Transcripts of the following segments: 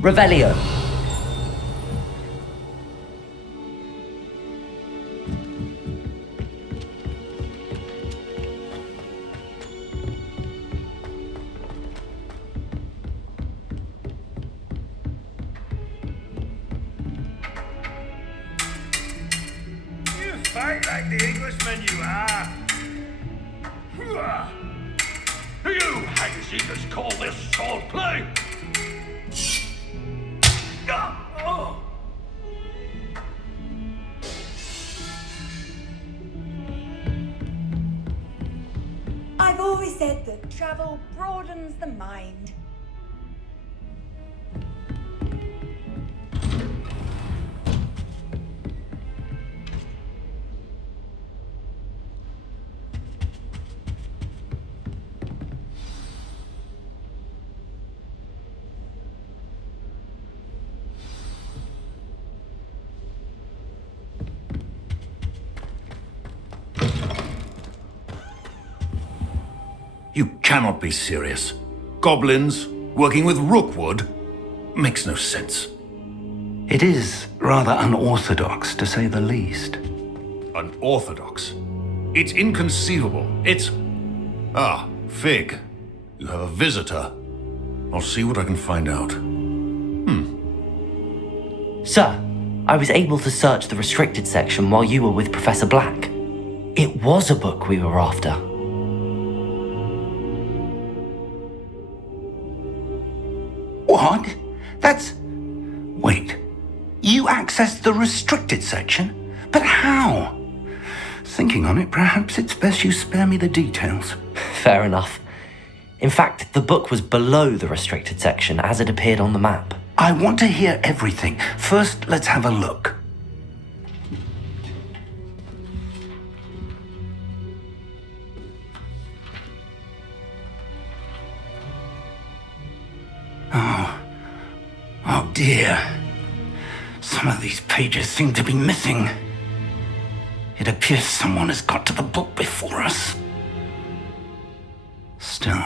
Revelio. Fight like the Englishman you are. Do you haggis eaters call this sword play? I've always said that travel broadens the mind. You cannot be serious. Goblins working with Rookwood? Makes no sense. It is rather unorthodox, to say the least. Unorthodox? It's inconceivable. It's... Ah, Fig. You have a visitor. I'll see what I can find out. Sir, I was able to search the restricted section while you were with Professor Black. It was a book we were after. What? That's... Wait. You accessed the restricted section? But how? Thinking on it, perhaps it's best you spare me the details. Fair enough. In fact, the book was below the restricted section as it appeared on the map. I want to hear everything. First, let's have a look. Oh dear. Some of these pages seem to be missing. It appears someone has got to the book before us. Still,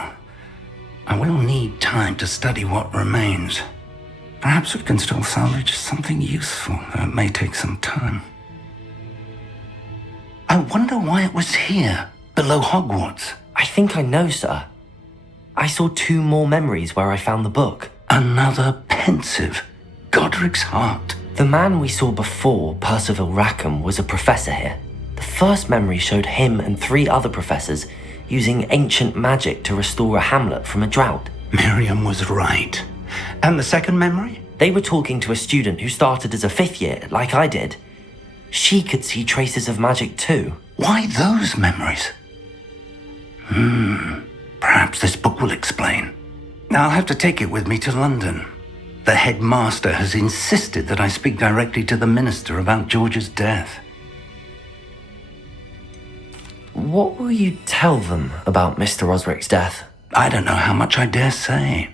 I will need time to study what remains. Perhaps we can still salvage something useful, though it may take some time. I wonder why it was here, below Hogwarts. I think I know, sir. I saw 2 more memories where I found the book. Another pensive. Godric's heart. The man we saw before, Percival Rackham, was a professor here. The first memory showed him and 3 other professors using ancient magic to restore a hamlet from a drought. Miriam was right. And the second memory? They were talking to a student who started as a 5th year, like I did. She could see traces of magic too. Why those memories? Perhaps this book will explain. I'll have to take it with me to London. The headmaster has insisted that I speak directly to the minister about George's death. What will you tell them about Mr. Osric's death? I don't know how much I dare say.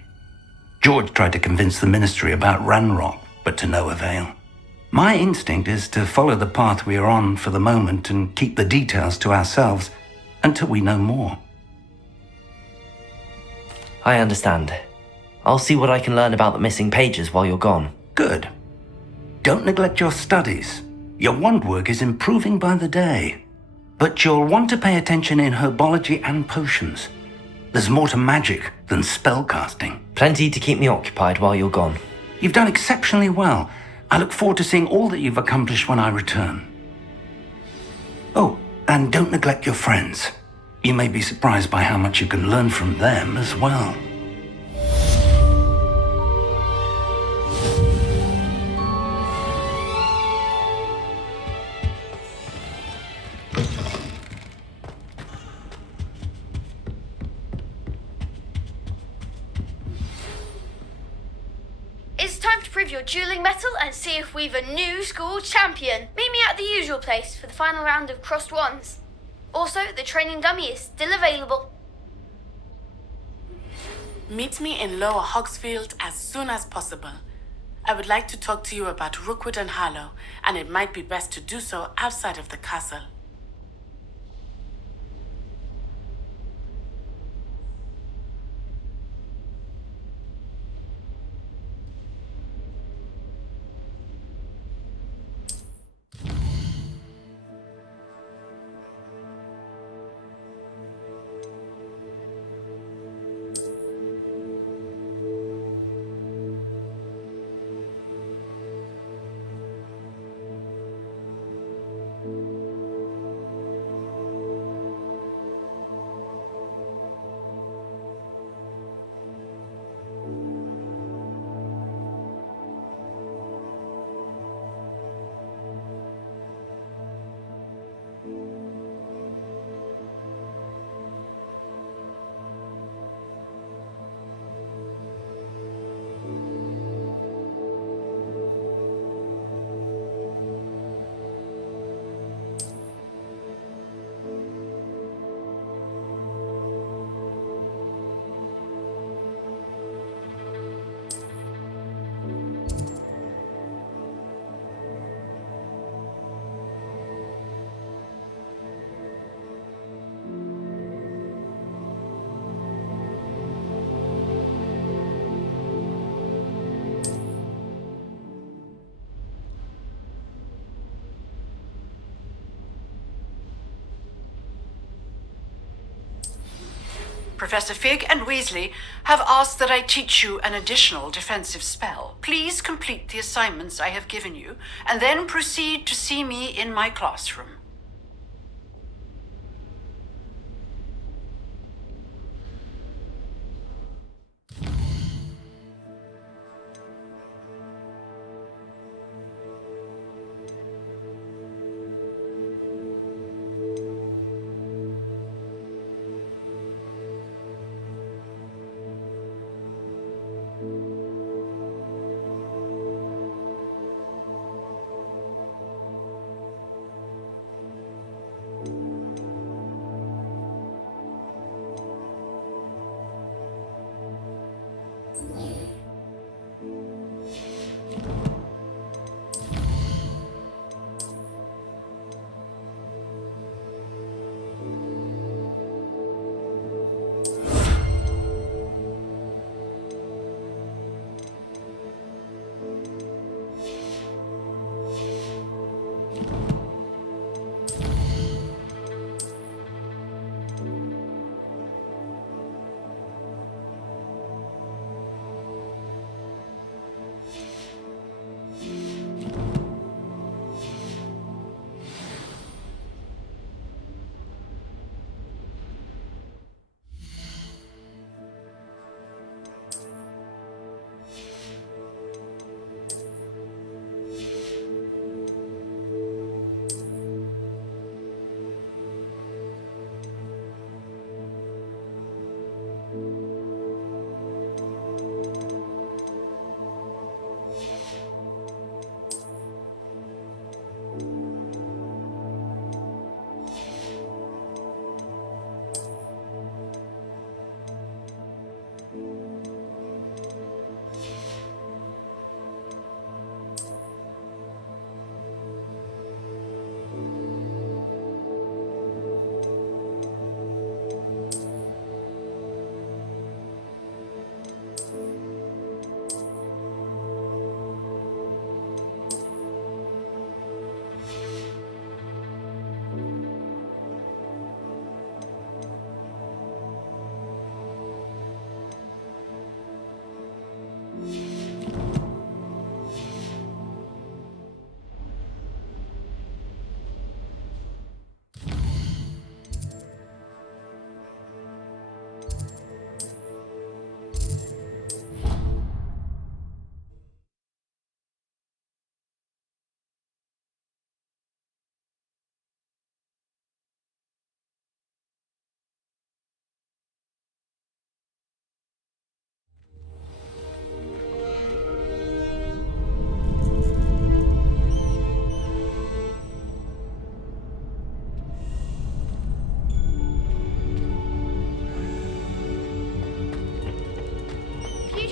George tried to convince the ministry about Ranrock, but to no avail. My instinct is to follow the path we are on for the moment and keep the details to ourselves until we know more. I understand. I'll see what I can learn about the missing pages while you're gone. Good. Don't neglect your studies. Your wand work is improving by the day. But you'll want to pay attention in herbology and potions. There's more to magic than spellcasting. Plenty to keep me occupied while you're gone. You've done exceptionally well. I look forward to seeing all that you've accomplished when I return. Oh, and don't neglect your friends. You may be surprised by how much you can learn from them as well. It's time to prove your dueling mettle and see if we've a new school champion. Meet me at the usual place for the final round of crossed wands. Also, the training dummy is still available. Meet me in Lower Hogsfield as soon as possible. I would like to talk to you about Rookwood and Harlow, and it might be best to do so outside of the castle. Professor Fig and Weasley have asked that I teach you an additional defensive spell. Please complete the assignments I have given you, and then proceed to see me in my classroom.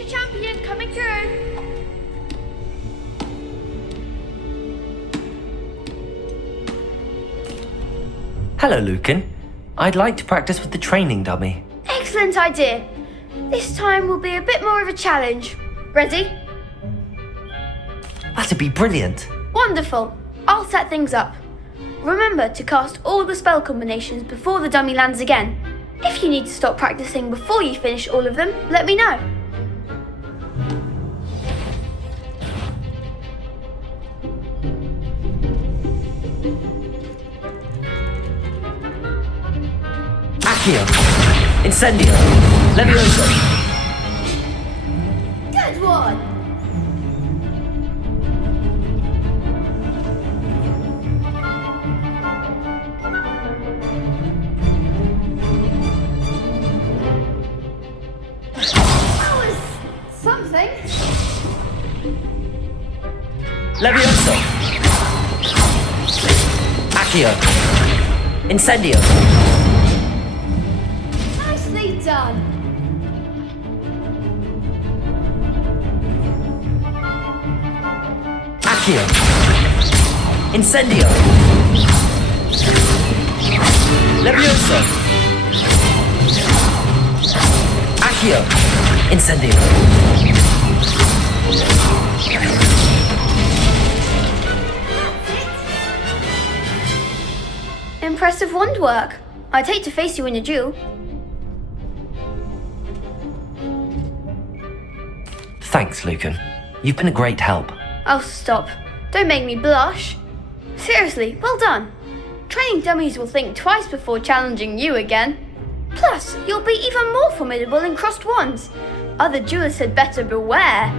Champion coming through. Hello, Lucan. I'd like to practice with the training dummy. Excellent idea. This time will be a bit more of a challenge. Ready? That'd be brilliant. Wonderful. I'll set things up. Remember to cast all the spell combinations before the dummy lands again. If you need to stop practicing before you finish all of them, let me know. Accio! Incendio! Levioso! Good one! That was something. Levioso! Accio! Incendio! Nicely done. Accio! Incendio! Levioso! Accio! Incendio! Impressive wand work. I'd hate to face you in a duel. Thanks, Lucan. You've been a great help. Oh, stop. Don't make me blush. Seriously, well done. Training dummies will think twice before challenging you again. Plus, you'll be even more formidable in crossed wands. Other duelists had better beware.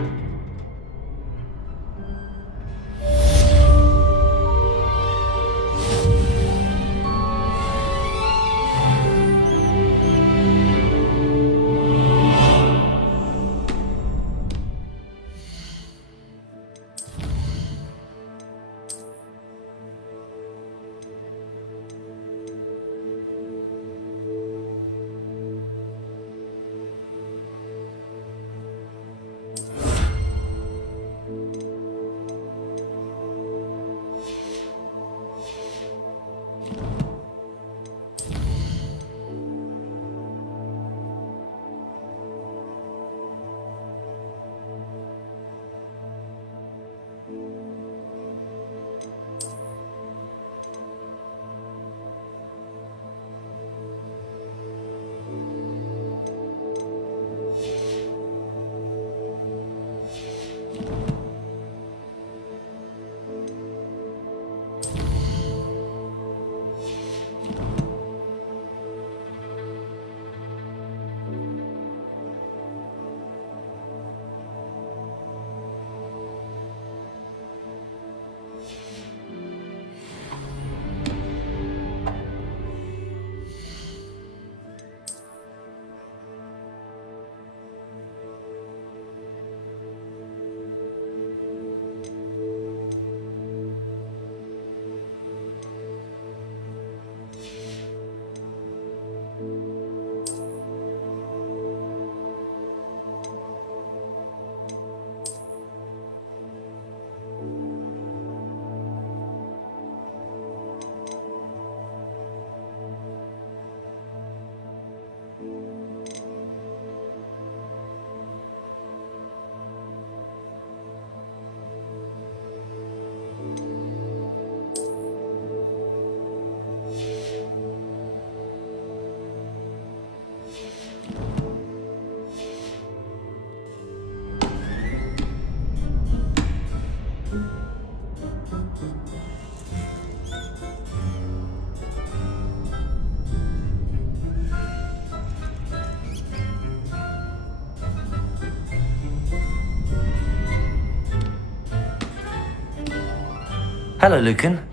Hello, Lucan.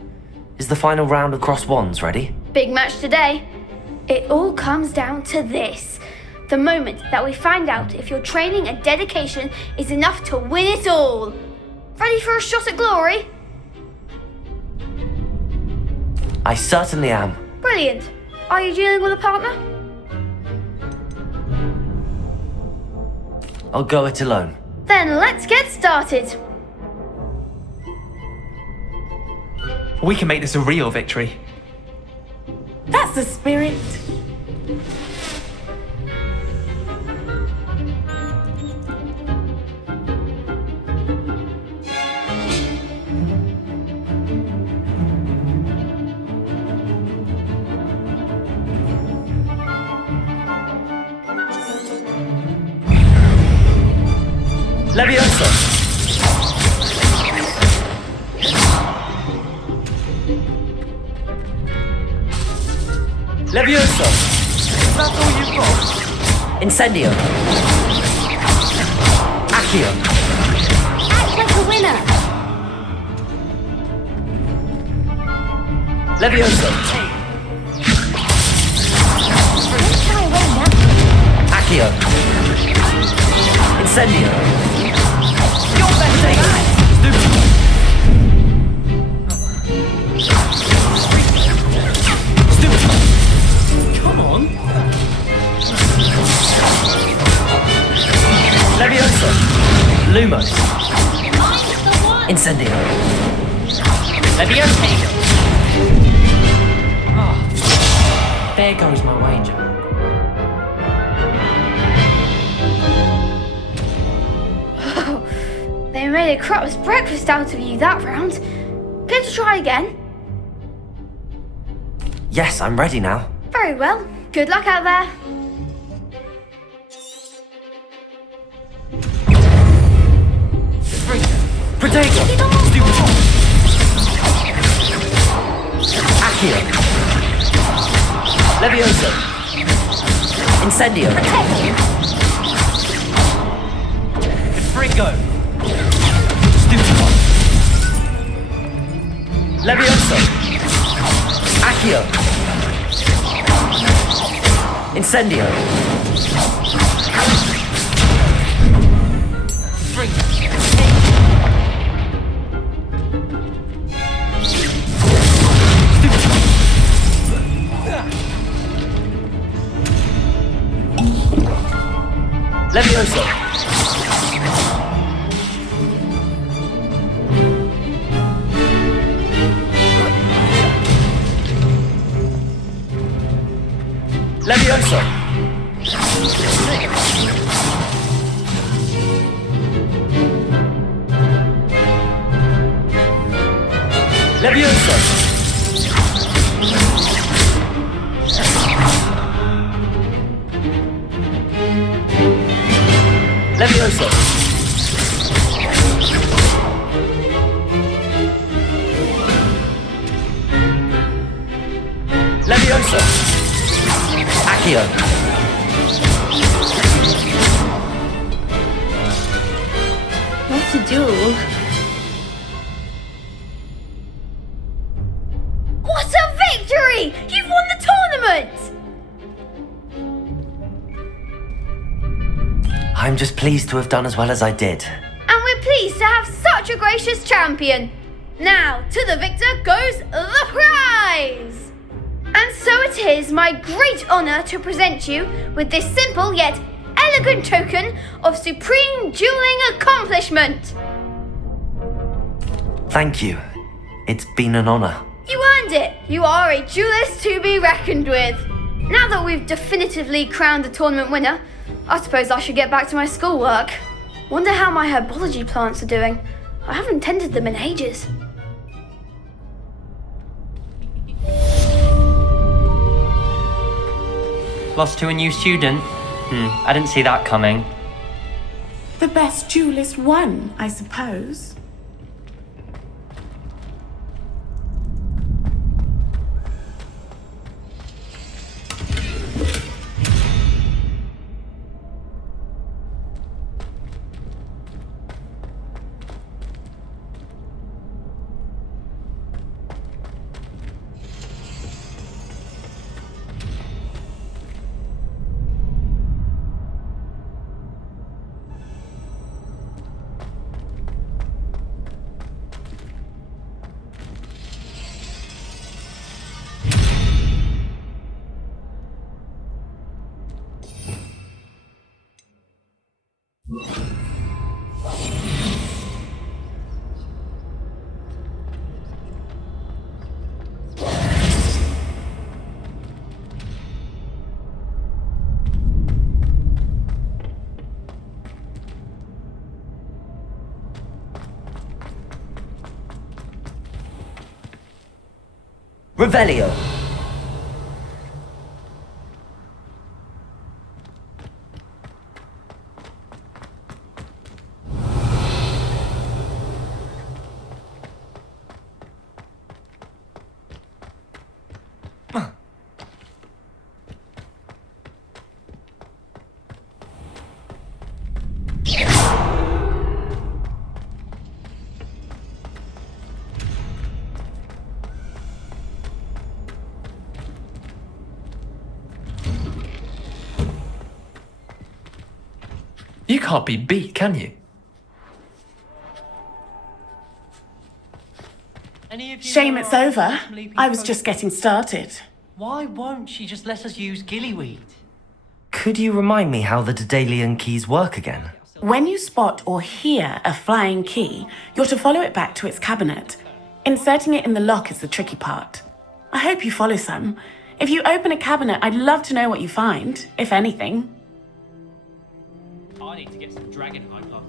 Is the final round of crossed wands ready? Big match today. It all comes down to this. The moment that we find out if your training and dedication is enough to win it all. Ready for a shot at glory? I certainly am. Brilliant. Are you dealing with a partner? I'll go it alone. Then let's get started. We can make this a real victory. That's the spirit. Leviosa! Leviosa! That's all you've got? Incendio! Accio! Act like a winner! Leviosa! Don't shy away now. Accio! Incendio! You're better than that! Come on! Leviosa! Lumos! Incendio! Leviosa! Oh, there goes my wager. They made a crap's breakfast out of you that round. Care to try again? Yes, I'm ready now. Very well. Good luck out there. Protego! Accio! Levioso! Incendio! Confringo! Levioso! Accio! Incendio! Levioso! Levioso! Levioso! Levioso! Levioso! Accio! What to do? What a victory! You've won the tournament! I'm just pleased to have done as well as I did. And we're pleased to have such a gracious champion. Now, to the victor goes the prize! And so it is my great honour to present you with this simple yet elegant token of supreme dueling accomplishment. Thank you. It's been an honour. You earned it. You are a duelist to be reckoned with. Now that we've definitively crowned the tournament winner, I suppose I should get back to my schoolwork. Wonder how my herbology plants are doing. I haven't tended them in ages. Lost to a new student? I didn't see that coming. The best duelist won, I suppose. Revelio! You can't be beat, can you? Shame it's over. I was just getting started. Why won't she just let us use gillyweed? Could you remind me how the Daedalian keys work again? When you spot or hear a flying key, you're to follow it back to its cabinet. Inserting it in the lock is the tricky part. I hope you follow some. If you open a cabinet, I'd love to know what you find, if anything. I need to get some Dragonhide love.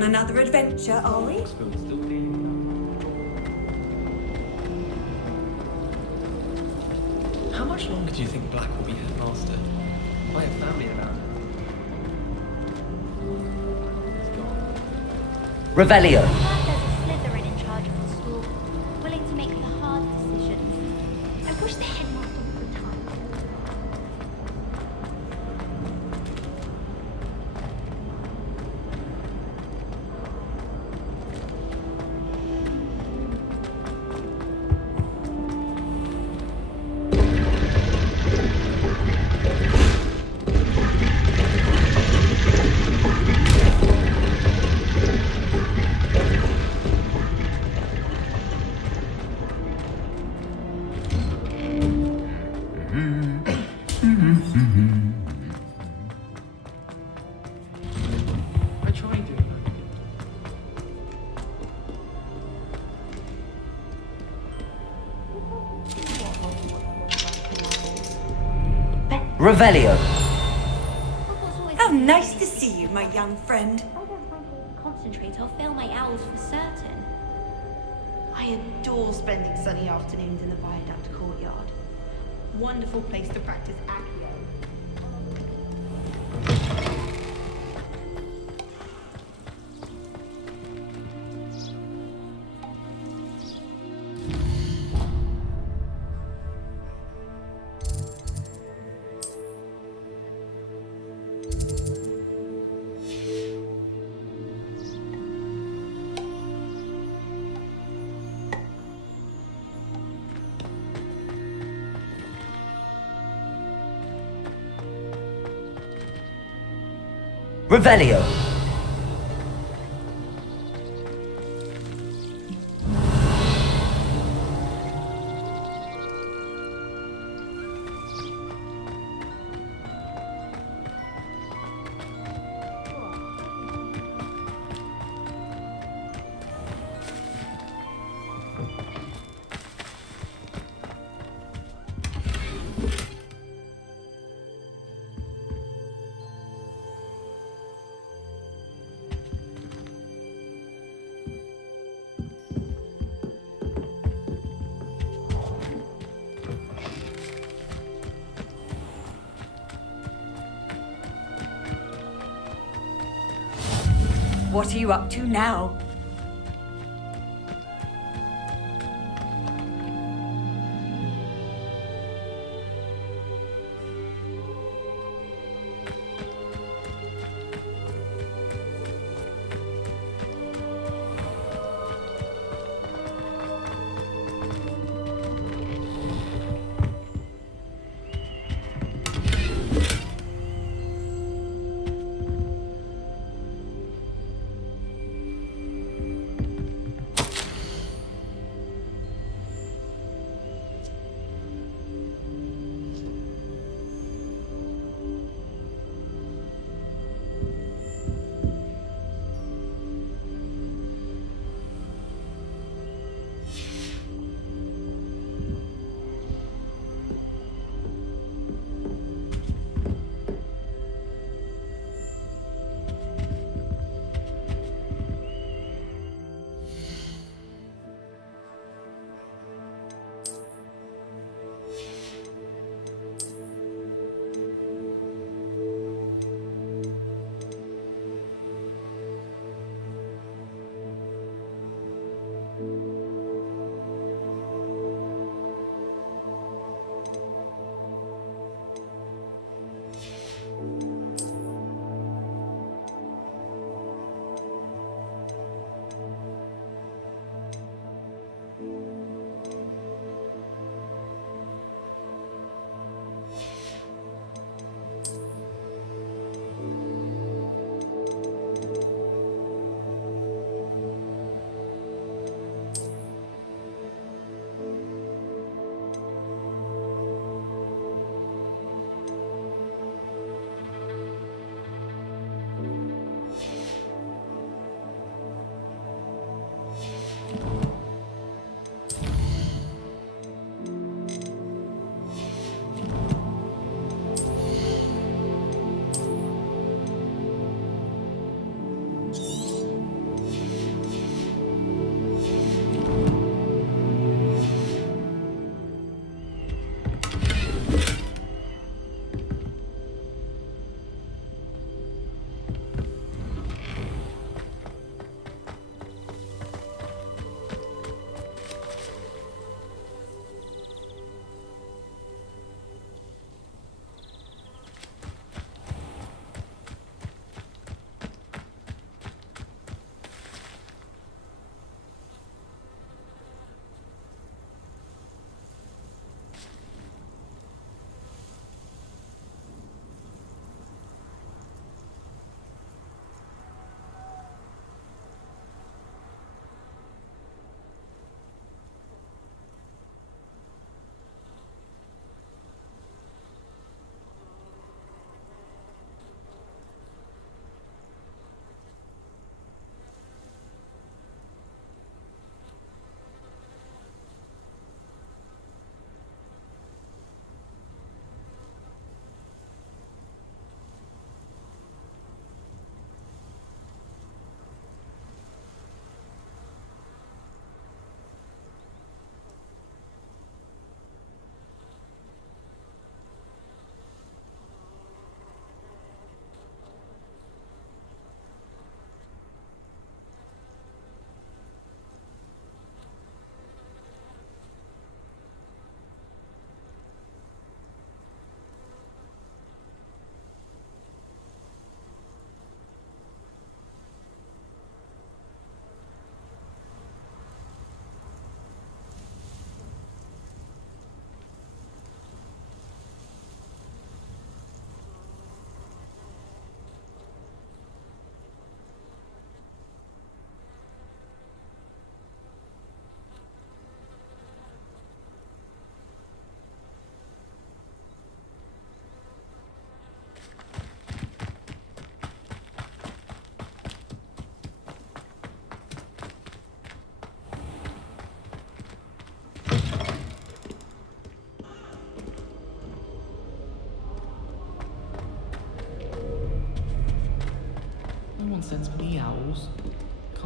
on another adventure, are we? How much longer do you think Black will be headmaster? I have family around. Revelio. I'm glad there's a Slytherin in charge of the school, willing to make the hard decisions. I wish the headmaster would retire. I try and do that. Revelio. How nice to see you, my young friend. If I don't find a way to concentrate, I'll fail my owls for certain. I adore spending sunny afternoons in the viaduct courtyard. Wonderful place to practice accio. Revelio. What are you up to now?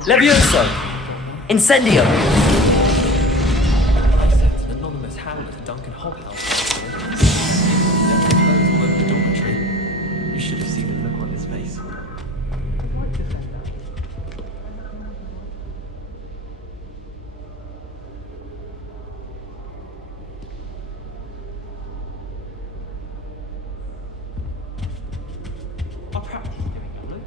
Levioso! Incendio! I sent an anonymous howler to Duncan Hoghouse. All over the dormitory. You should have seen the look on his face. I'll practice doing that, look.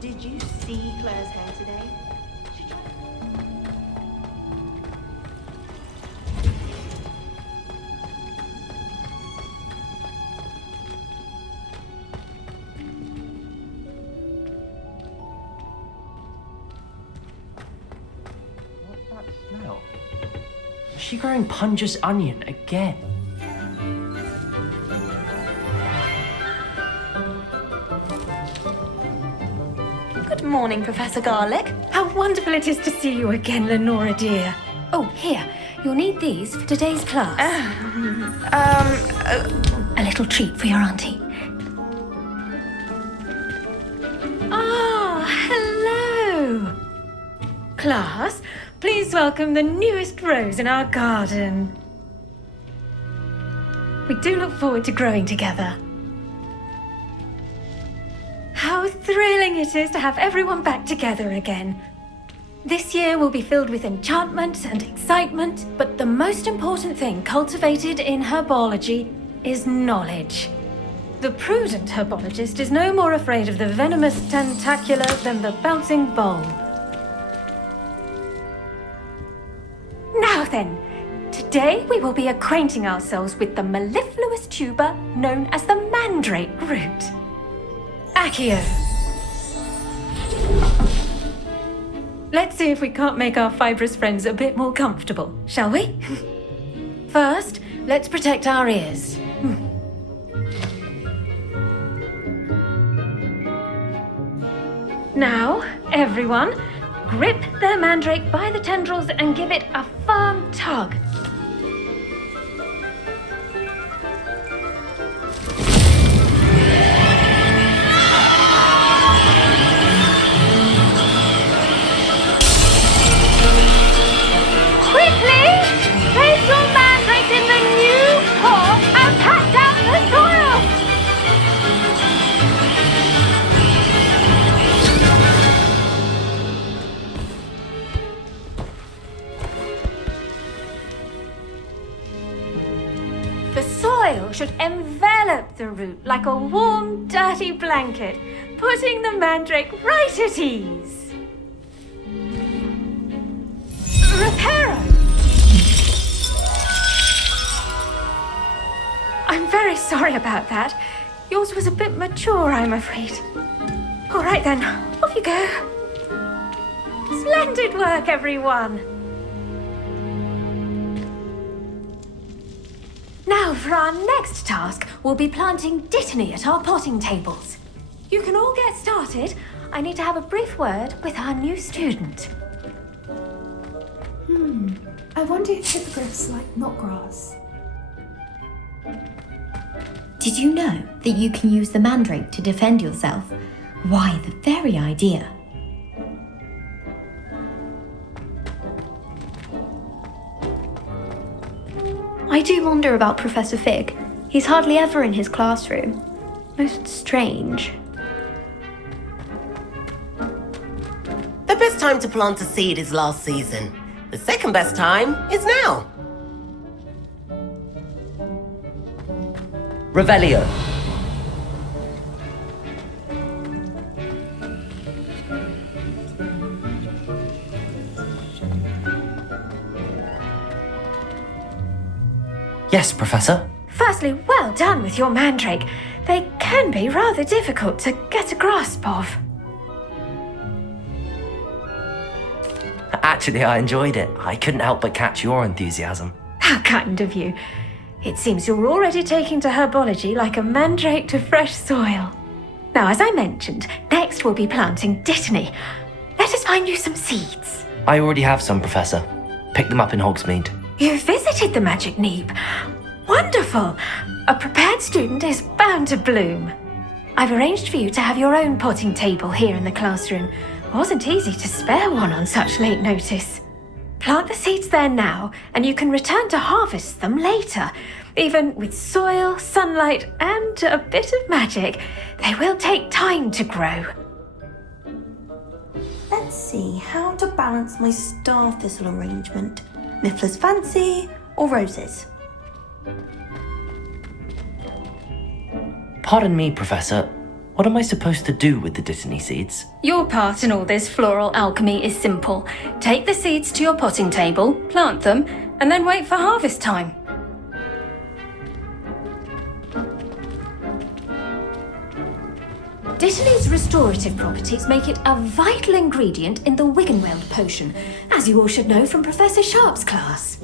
Did you see Claire's hair today? She tried. What's that smell? Is she growing Punja's onion again? Good morning, Professor Garlick. How wonderful it is to see you again, Lenora dear. Oh, here, you'll need these for today's class. A little treat for your auntie. Ah, hello. Class, please welcome the newest rose in our garden. We do look forward to growing together. How thrilling it is to have everyone back together again. This year will be filled with enchantment and excitement, but the most important thing cultivated in herbology is knowledge. The prudent herbologist is no more afraid of the venomous tentacula than the bouncing bulb. Now then, today we will be acquainting ourselves with the mellifluous tuber known as the mandrake root. Accio. Let's see if we can't make our fibrous friends a bit more comfortable, shall we? First, let's protect our ears. Now, everyone, grip their mandrake by the tendrils and give it a firm tug. Quickly! Place your mandrake in the new pot and pat down the soil! The soil should envelop the root like a warm, dirty blanket, putting the mandrake right at ease. Reparo! I'm very sorry about that. Yours was a bit mature, I'm afraid. All right then, off you go. Splendid work, everyone. Now for our next task, we'll be planting dittany at our potting tables. You can all get started. I need to have a brief word with our new student. I wonder if hippogriffs like knotgrass. Did you know that you can use the mandrake to defend yourself? Why, the very idea. I do wonder about Professor Fig. He's hardly ever in his classroom. Most strange. The best time to plant a seed is last season. The second best time is now. Revelio. Yes, Professor. Firstly, well done with your mandrake. They can be rather difficult to get a grasp of. Actually, I enjoyed it. I couldn't help but catch your enthusiasm. How kind of you. It seems you're already taking to herbology like a mandrake to fresh soil. Now, as I mentioned, next we'll be planting Dittany. Let us find you some seeds. I already have some, Professor. Picked them up in Hogsmeade. You visited the Magic Neep. Wonderful! A prepared student is bound to bloom. I've arranged for you to have your own potting table here in the classroom. Wasn't easy to spare one on such late notice. Plant the seeds there now, and you can return to harvest them later. Even with soil, sunlight, and a bit of magic, they will take time to grow. Let's see how to balance my star thistle arrangement. Niffler's fancy or roses? Pardon me, Professor. What am I supposed to do with the Dittany seeds? Your part in all this floral alchemy is simple. Take the seeds to your potting table, plant them, and then wait for harvest time. Dittany's restorative properties make it a vital ingredient in the Wiggenweld potion, as you all should know from Professor Sharp's class.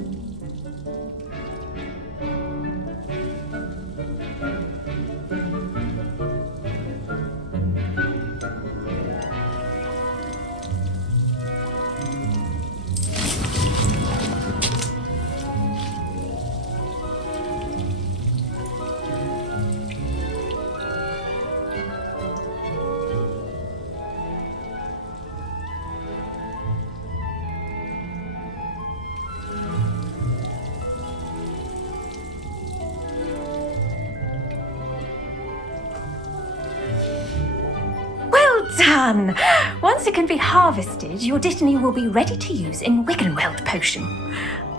Done! Once it can be harvested, your Dittany will be ready to use in Wiggenweld potion.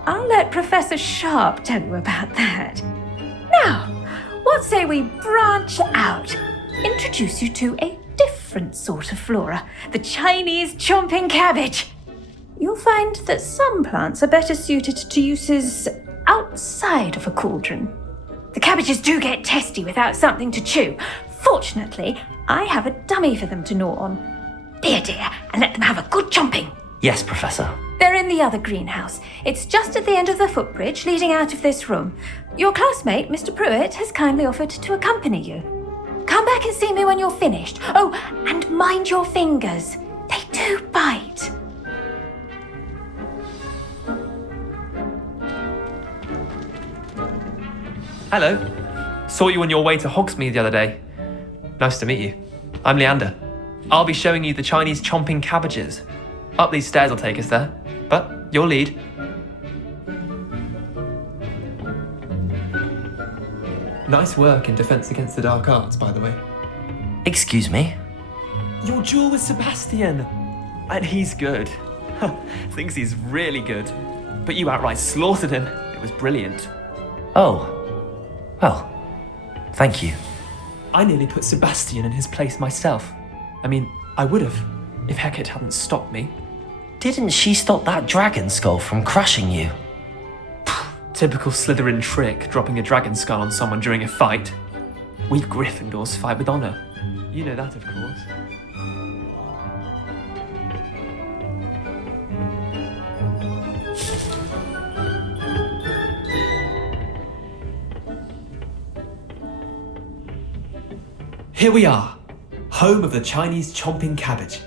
I'll let Professor Sharp tell you about that. Now, what say we branch out? Introduce you to a different sort of flora, the Chinese chomping cabbage. You'll find that some plants are better suited to uses outside of a cauldron. The cabbages do get testy without something to chew. Fortunately, I have a dummy for them to gnaw on. Be a dear and let them have a good chomping. Yes, Professor. They're in the other greenhouse. It's just at the end of the footbridge leading out of this room. Your classmate, Mr. Pruitt, has kindly offered to accompany you. Come back and see me when you're finished. Oh, and mind your fingers. They do bite. Hello. Saw you on your way to Hogsmeade the other day. Nice to meet you. I'm Leander. I'll be showing you the Chinese chomping cabbages. Up these stairs will take us there, but your lead. Nice work in Defense Against the Dark Arts, by the way. Excuse me? Your duel with Sebastian! And he's good. Thinks he's really good. But you outright slaughtered him. It was brilliant. Oh. Well, thank you. I nearly put Sebastian in his place myself. I mean, I would have, if Hecate hadn't stopped me. Didn't she stop that dragon skull from crushing you? Typical Slytherin trick, dropping a dragon skull on someone during a fight. We Gryffindors fight with honor. You know that, of course. Here we are, home of the Chinese chomping cabbage.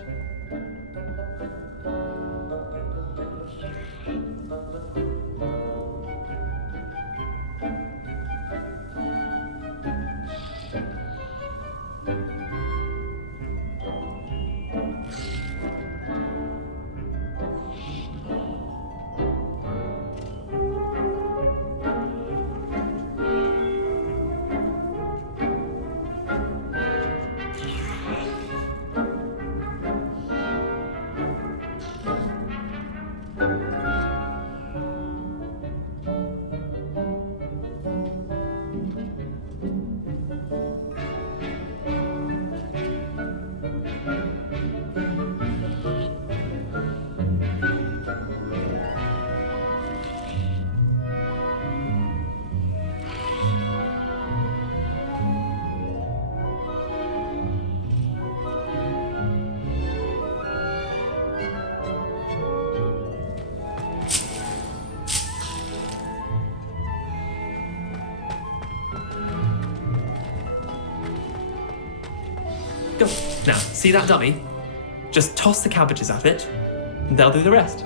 Go. Now, see that dummy? Just toss the cabbages at it, and they'll do the rest.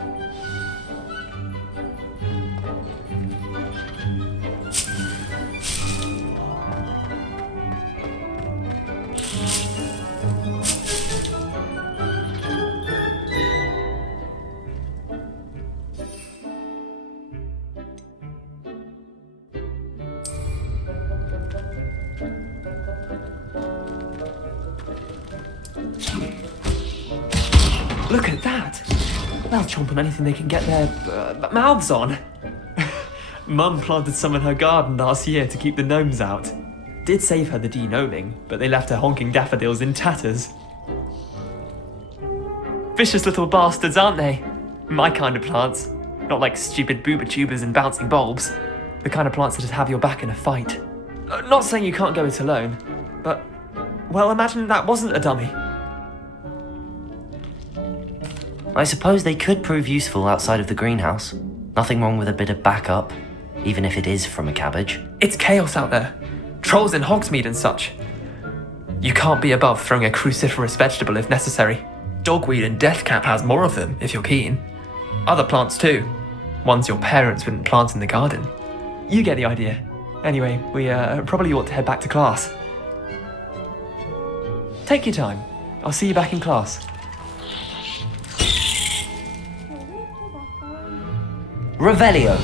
Look at that! They'll chomp on anything they can get their mouths on. Mum planted some in her garden last year to keep the gnomes out. Did save her the de-gnoming, but they left her honking daffodils in tatters. Vicious little bastards, aren't they? My kind of plants. Not like stupid booba tubers and bouncing bulbs. The kind of plants that just have your back in a fight. Not saying you can't go it alone, but, well, imagine that wasn't a dummy. I suppose they could prove useful outside of the greenhouse. Nothing wrong with a bit of backup, even if it is from a cabbage. It's chaos out there. Trolls in Hogsmeade and such. You can't be above throwing a cruciferous vegetable if necessary. Dogweed and deathcap has more of them, if you're keen. Other plants too. Ones your parents wouldn't plant in the garden. You get the idea. Anyway, we probably ought to head back to class. Take your time. I'll see you back in class. Revelio.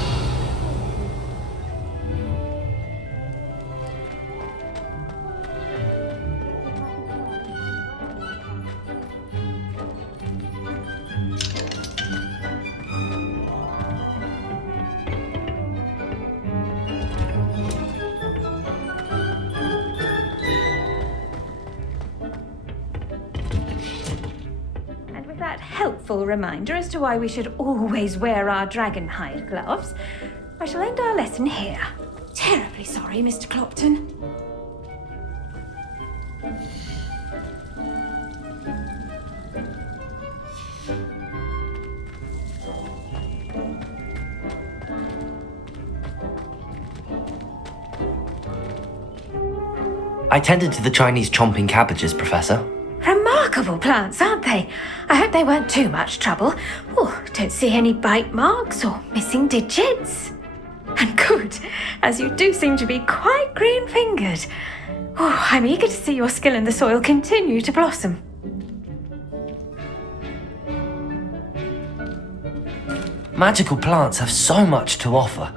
Helpful reminder as to why we should always wear our dragon hide gloves, I shall end our lesson here. Terribly sorry, Mr. Clopton. I tended to the Chinese chomping cabbages, Professor. Remarkable plants, aren't they? I hope they weren't too much trouble. Oh, don't see any bite marks or missing digits. And good, as you do seem to be quite green-fingered. Oh, I'm eager to see your skill in the soil continue to blossom. Magical plants have so much to offer.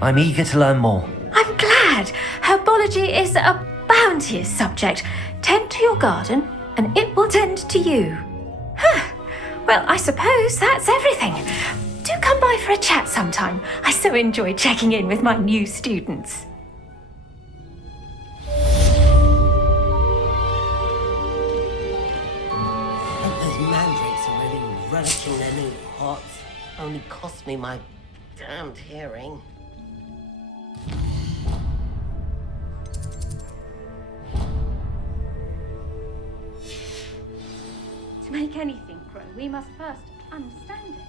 I'm eager to learn more. I'm glad. Herbology is a bounteous subject. Tend to your garden, and it will tend to you. Well, I suppose that's everything. Do come by for a chat sometime. I so enjoy checking in with my new students. Those mandrakes are really relishing their new pots. Only cost me my damned hearing. To make anything grow, we must first understand it.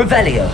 Revelio.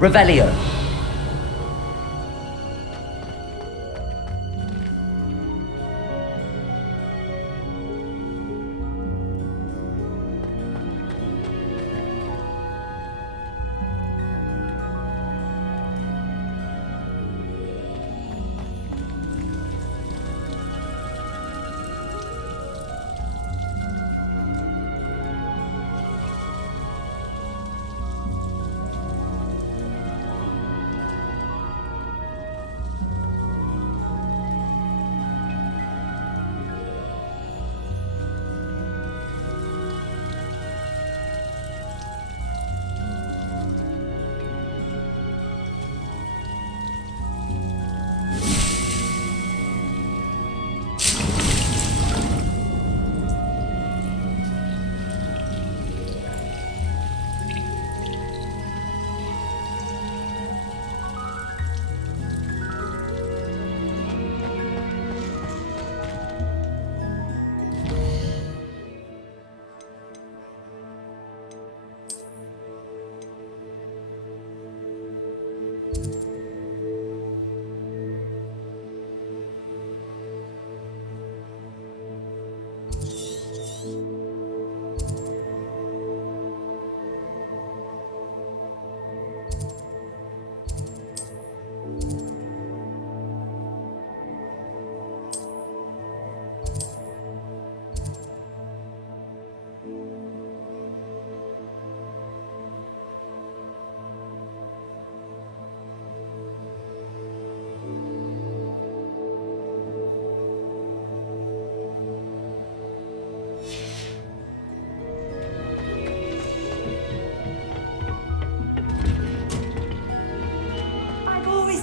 Revelio.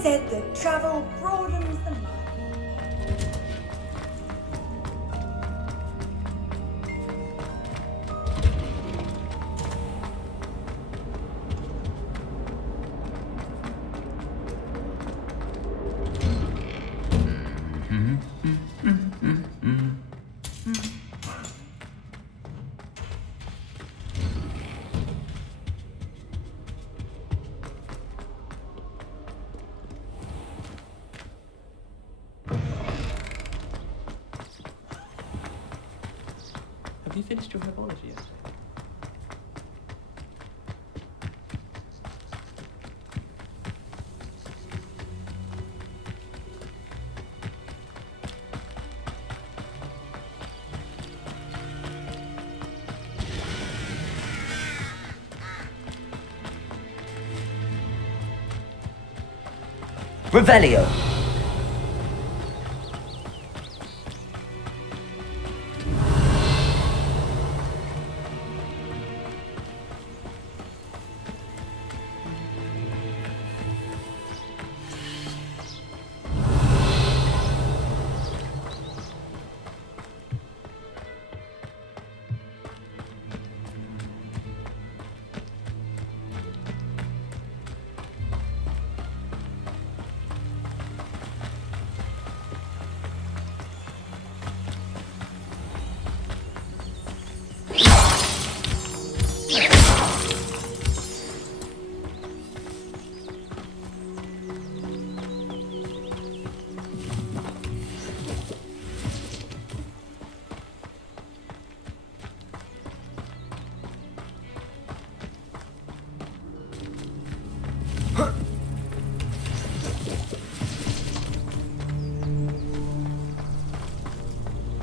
Said that travel broadens the mind. Have you finished your herbology yet? Revelio.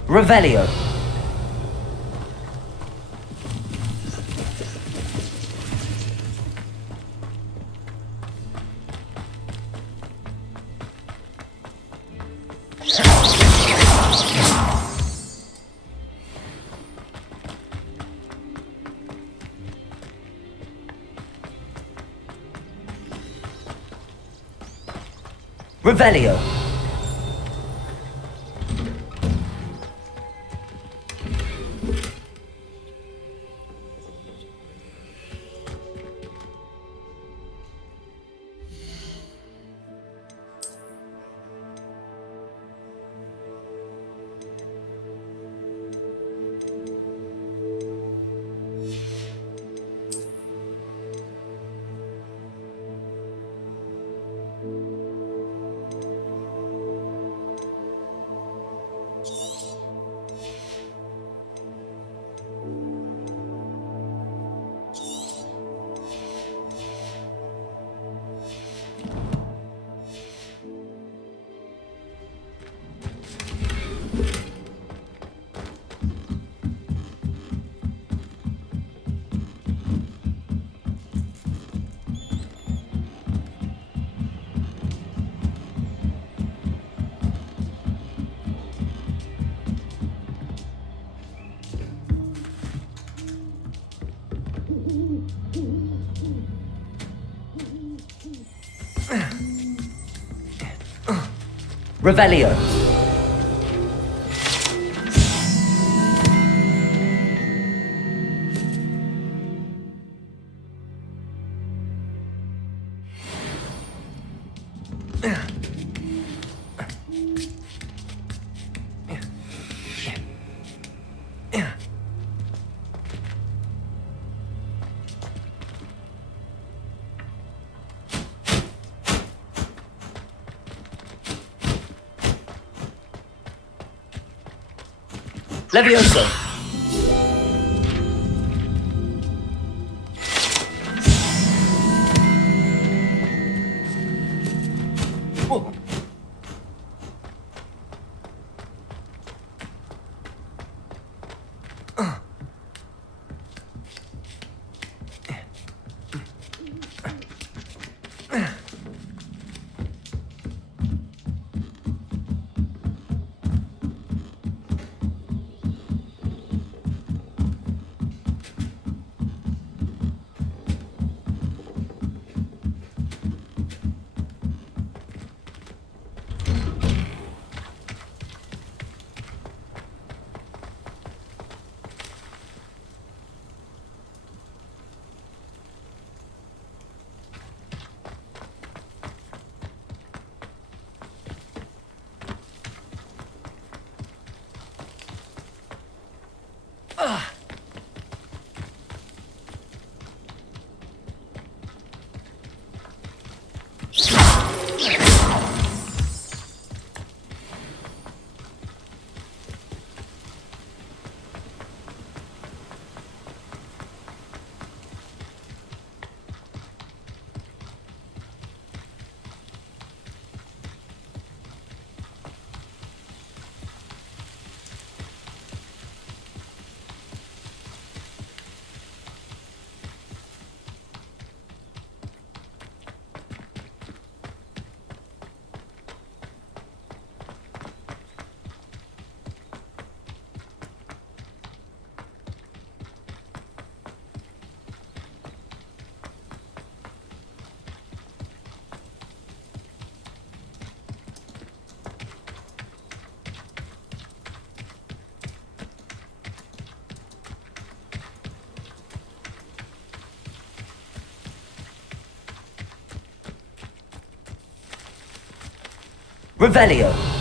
Revelio. Revelio. Revelio. Levioso. Oh. Revelio.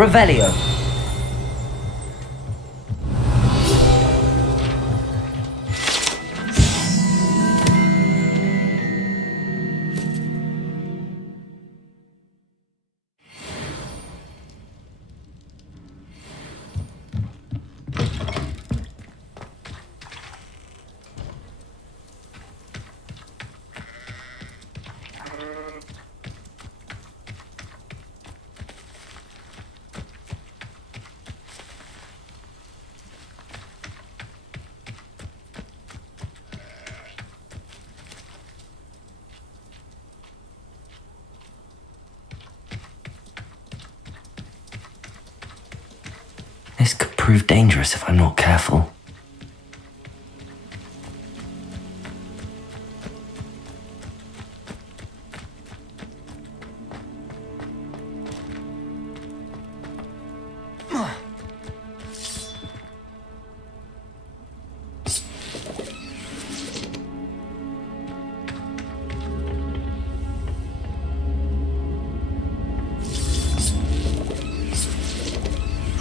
Revelio. This could prove dangerous if I'm not careful.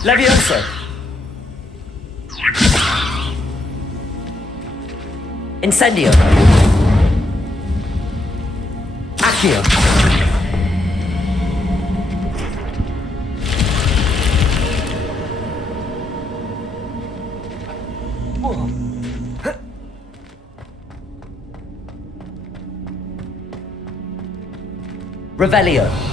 Levioso! Incendio! Accio! Revelio!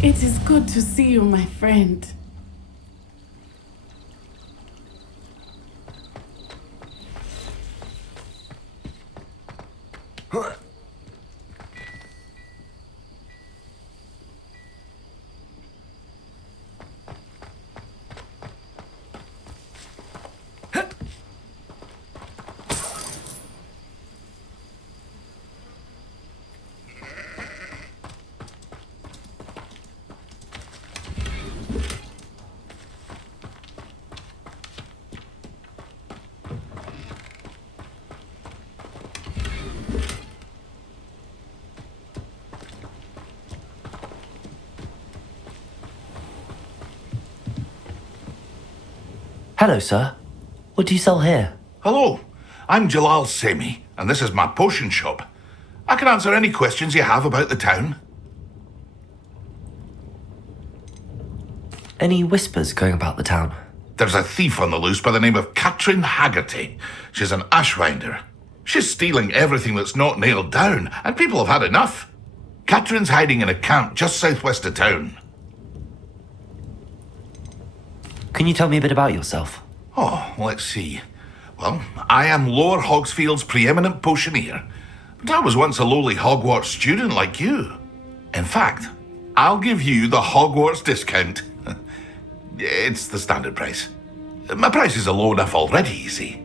It is good to see you, my friend. Hello, sir. What do you sell here? Hello, I'm Jalal Semi, and this is my potion shop. I can answer any questions you have about the town. Any whispers going about the town? There's a thief on the loose by the name of Katrin Haggerty. She's an ashwinder. She's stealing everything that's not nailed down, and people have had enough. Katrin's hiding in a camp just southwest of town. Can you tell me a bit about yourself? Oh, let's see. Well, I am Lower Hogsfield's preeminent potioneer, but I was once a lowly Hogwarts student like you. In fact, I'll give you the Hogwarts discount. It's the standard price. My prices are low enough already, you see.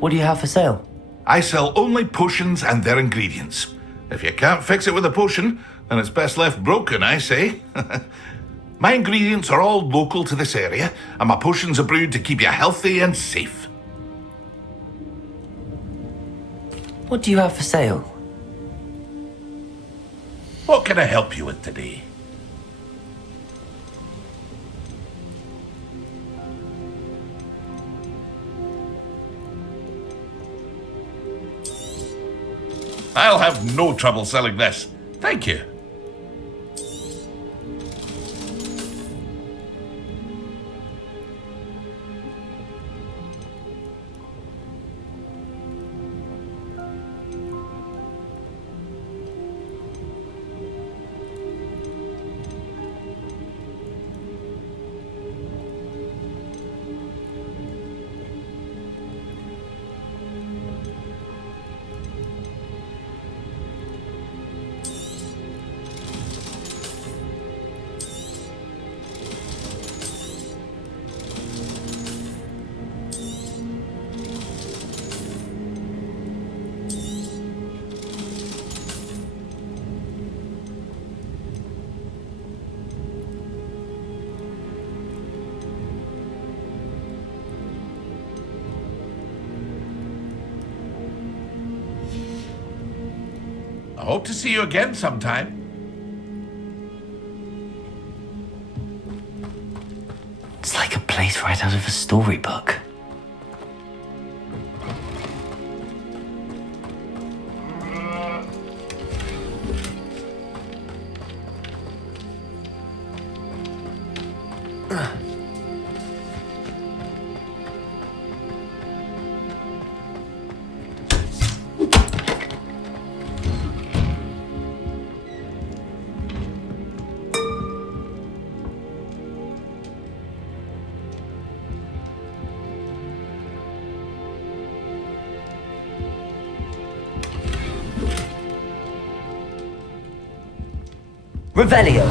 What do you have for sale? I sell only potions and their ingredients. If you can't fix it with a potion, then it's best left broken, I say. My ingredients are all local to this area, and my potions are brewed to keep you healthy and safe. What do you have for sale? What can I help you with today? I'll have no trouble selling this. Thank you. I hope to see you again sometime. It's like a place right out of a storybook. Revelio.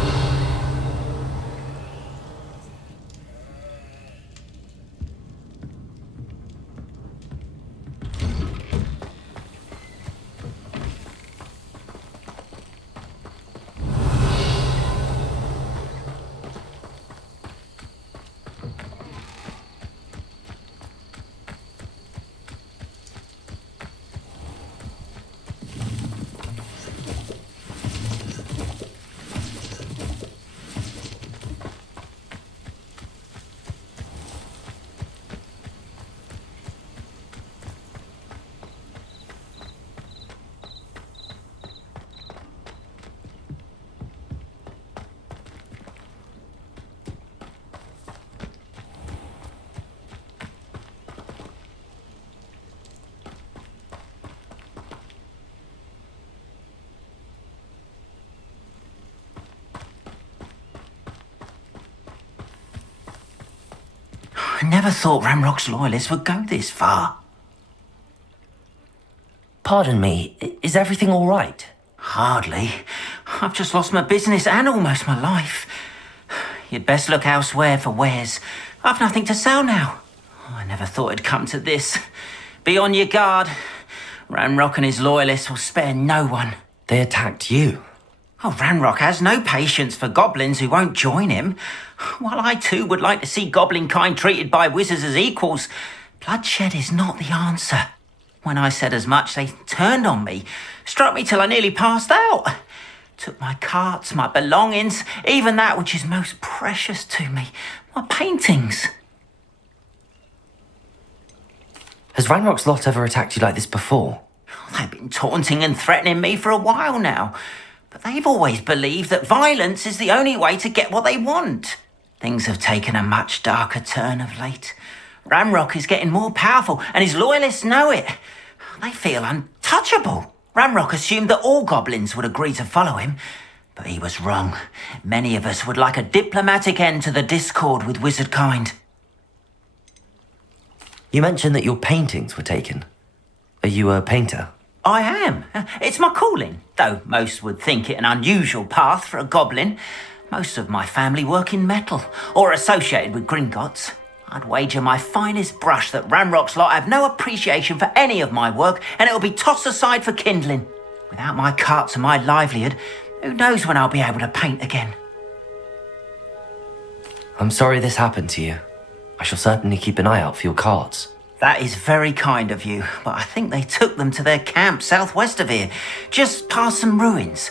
I never thought Ranrock's loyalists would go this far. Pardon me, is everything all right? Hardly. I've just lost my business and almost my life. You'd best look elsewhere for wares. I've nothing to sell now. I never thought it'd come to this. Be on your guard. Ranrock and his loyalists will spare no one. They attacked you. Oh, Ranrock has no patience for goblins who won't join him. While I too would like to see goblin kind treated by wizards as equals, bloodshed is not the answer. When I said as much, they turned on me, struck me till I nearly passed out. Took my carts, my belongings, even that which is most precious to me, my paintings. Has Ranrock's lot ever attacked you like this before? They've been taunting and threatening me for a while now. But they've always believed that violence is the only way to get what they want. Things have taken a much darker turn of late. Ranrock is getting more powerful, and his loyalists know it. They feel untouchable. Ranrock assumed that all goblins would agree to follow him, but he was wrong. Many of us would like a diplomatic end to the discord with wizard kind. You mentioned that your paintings were taken. Are you a painter? I am. It's my calling, though most would think it an unusual path for a goblin. Most of my family work in metal, or associated with Gringotts. I'd wager my finest brush that Ranrock's lot have no appreciation for any of my work, and it'll be tossed aside for kindling. Without my carts and my livelihood, who knows when I'll be able to paint again? I'm sorry this happened to you. I shall certainly keep an eye out for your carts. That is very kind of you, but I think they took them to their camp southwest of here, just past some ruins.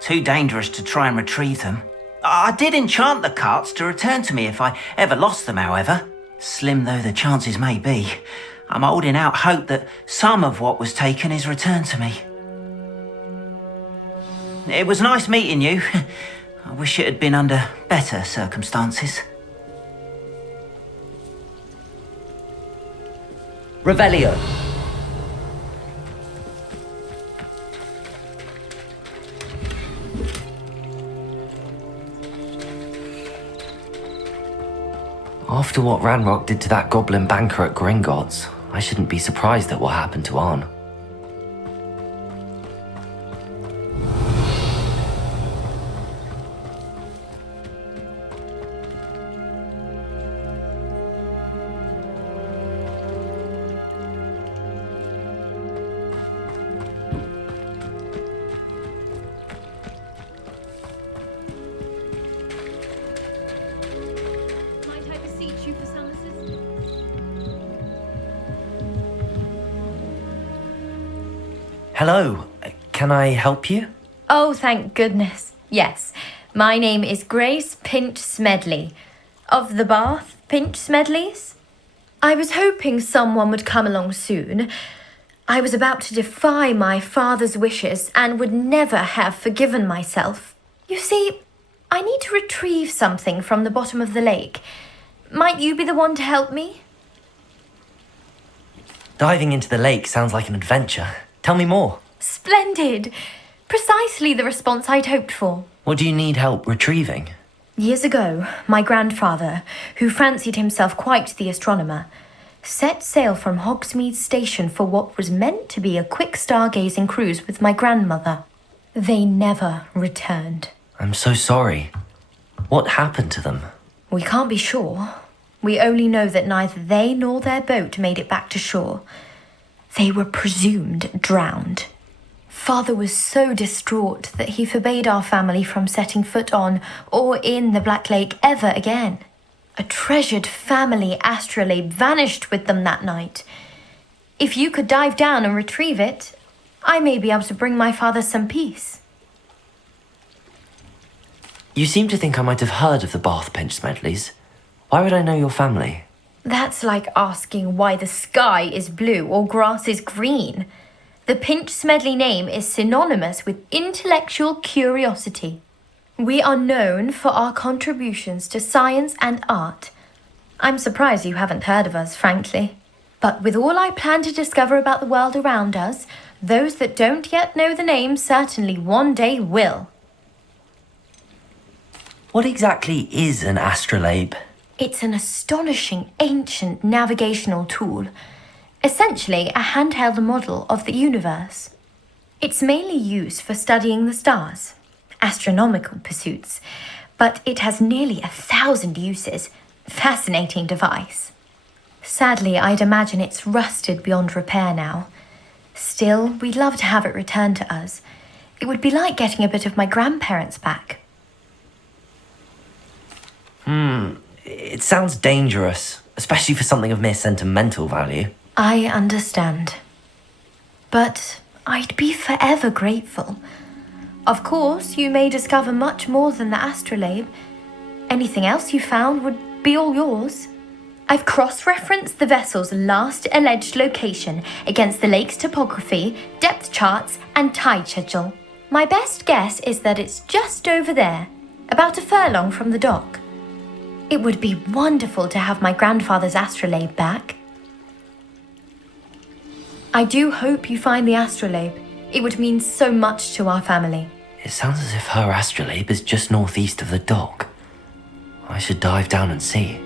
Too dangerous to try and retrieve them. I did enchant the carts to return to me if I ever lost them, however. Slim though the chances may be, I'm holding out hope that some of what was taken is returned to me. It was nice meeting you. I wish it had been under better circumstances. Revelio. After what Ranrock did to that goblin banker at Gringotts, I shouldn't be surprised at what happened to Arn. Hello, can I help you? Oh, thank goodness. Yes, my name is Grace Pinch Smedley, of the Bath Pinch Smedleys. I was hoping someone would come along soon. I was about to defy my father's wishes and would never have forgiven myself. You see, I need to retrieve something from the bottom of the lake. Might you be the one to help me? Diving into the lake sounds like an adventure. Tell me more. Splendid! Precisely the response I'd hoped for. What do you need help retrieving? Years ago, my grandfather, who fancied himself quite the astronomer, set sail from Hogsmeade Station for what was meant to be a quick stargazing cruise with my grandmother. They never returned. I'm so sorry. What happened to them? We can't be sure. We only know that neither they nor their boat made it back to shore. They were presumed drowned. Father was so distraught that he forbade our family from setting foot on or in the Black Lake ever again. A treasured family astrolabe vanished with them that night. If you could dive down and retrieve it, I may be able to bring my father some peace. You seem to think I might have heard of the Bath Pinch Smedleys. Why would I know your family? That's like asking why the sky is blue or grass is green. The Pinch Smedley name is synonymous with intellectual curiosity. We are known for our contributions to science and art. I'm surprised you haven't heard of us, frankly. But with all I plan to discover about the world around us, those that don't yet know the name certainly one day will. What exactly is an astrolabe? It's an astonishing ancient navigational tool, essentially a handheld model of the universe. It's mainly used for studying the stars, astronomical pursuits, but it has nearly 1,000 uses. Fascinating device. Sadly, I'd imagine it's rusted beyond repair now. Still, we'd love to have it returned to us. It would be like getting a bit of my grandparents back. It sounds dangerous, especially for something of mere sentimental value. I understand. But I'd be forever grateful. Of course, you may discover much more than the astrolabe. Anything else you found would be all yours. I've cross-referenced the vessel's last alleged location against the lake's topography, depth charts, and tide schedule. My best guess is that it's just over there, about a furlong from the dock. It would be wonderful to have my grandfather's astrolabe back. I do hope you find the astrolabe. It would mean so much to our family. It sounds as if her astrolabe is just northeast of the dock. I should dive down and see.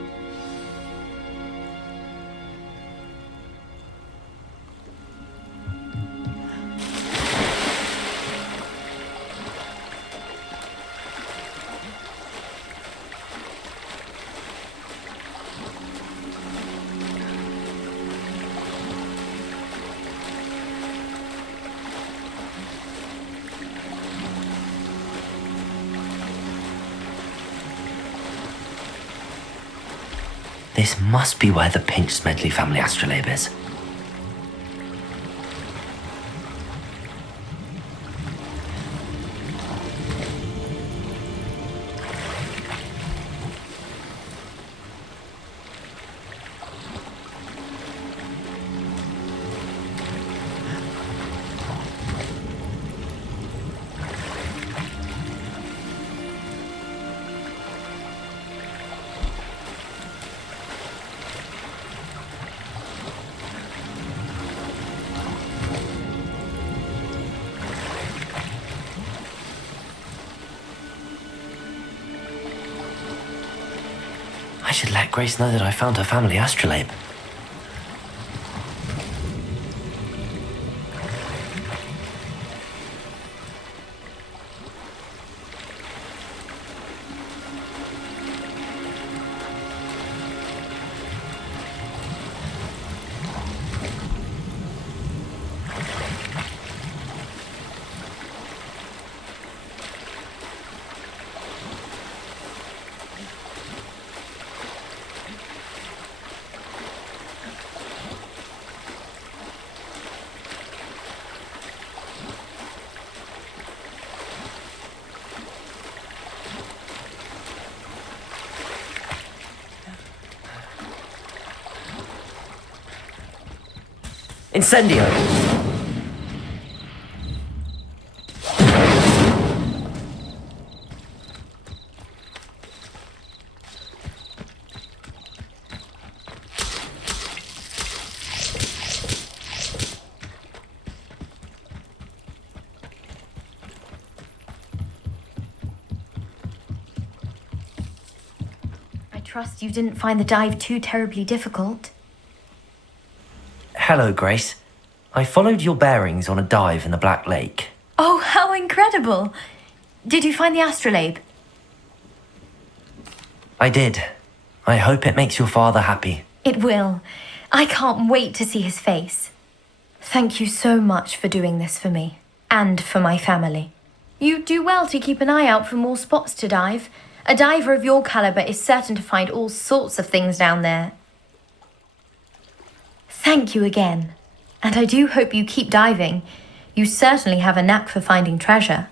This must be where the Pinch Smedley family astrolabe is. I should let Grace know that I found her family astrolabe. Incendio! I trust you didn't find the dive too terribly difficult. Hello, Grace. I followed your bearings on a dive in the Black Lake. Oh, how incredible! Did you find the astrolabe? I did. I hope it makes your father happy. It will. I can't wait to see his face. Thank you so much for doing this for me, and for my family. You do well to keep an eye out for more spots to dive. A diver of your caliber is certain to find all sorts of things down there. Thank you again. And I do hope you keep diving. You certainly have a knack for finding treasure.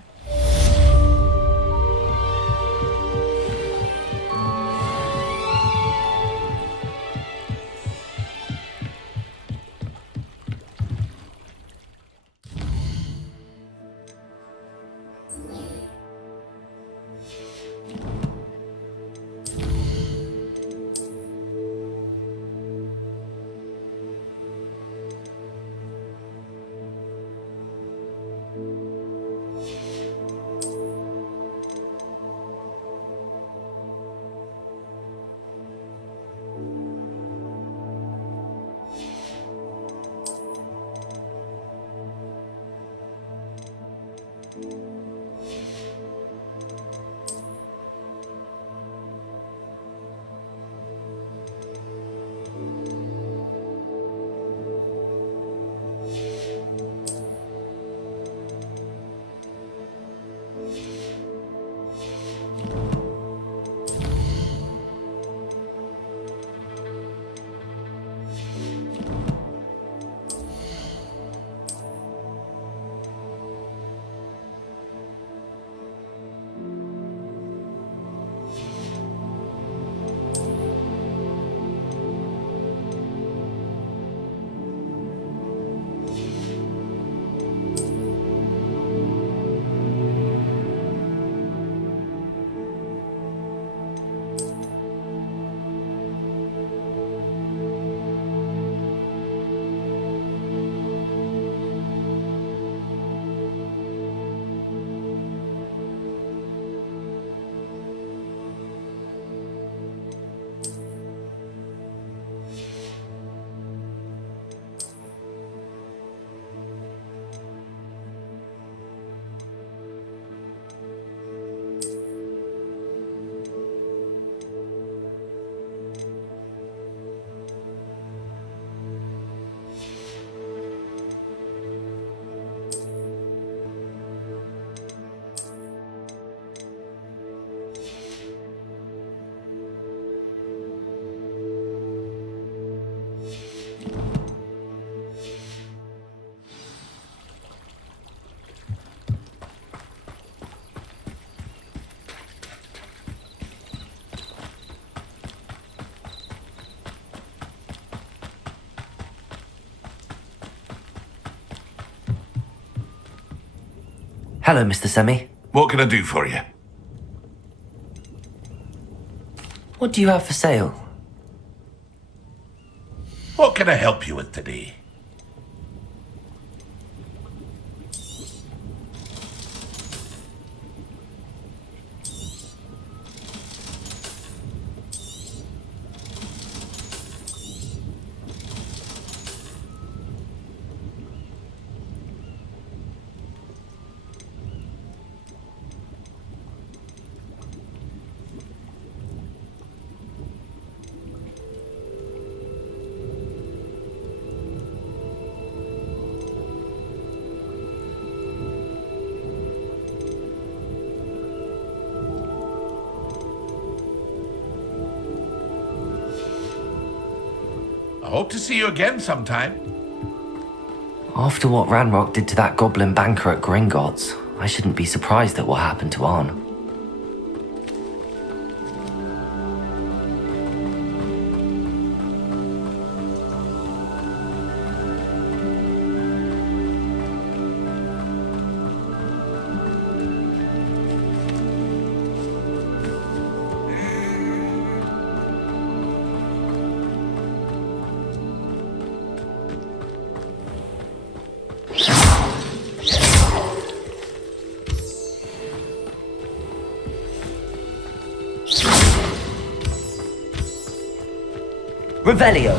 Hello, Mr. Semi. What can I do for you? What do you have for sale? What can I help you with today? I hope to see you again sometime. After what Ranrock did to that goblin banker at Gringotts, I shouldn't be surprised at what happened to Arn. Revelio.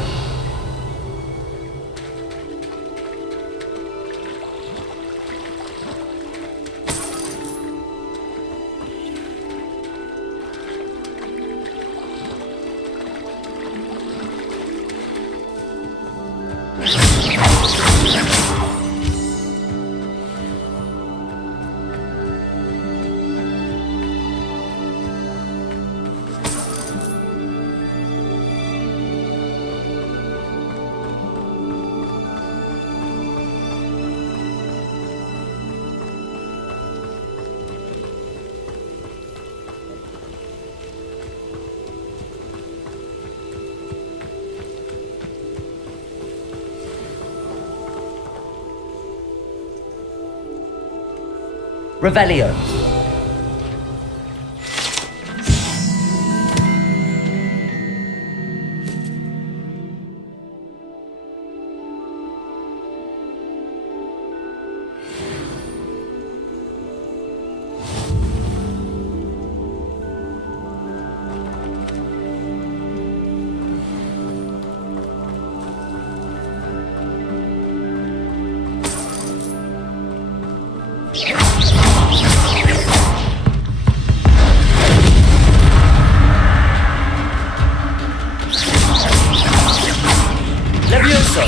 Revelio. Levioso.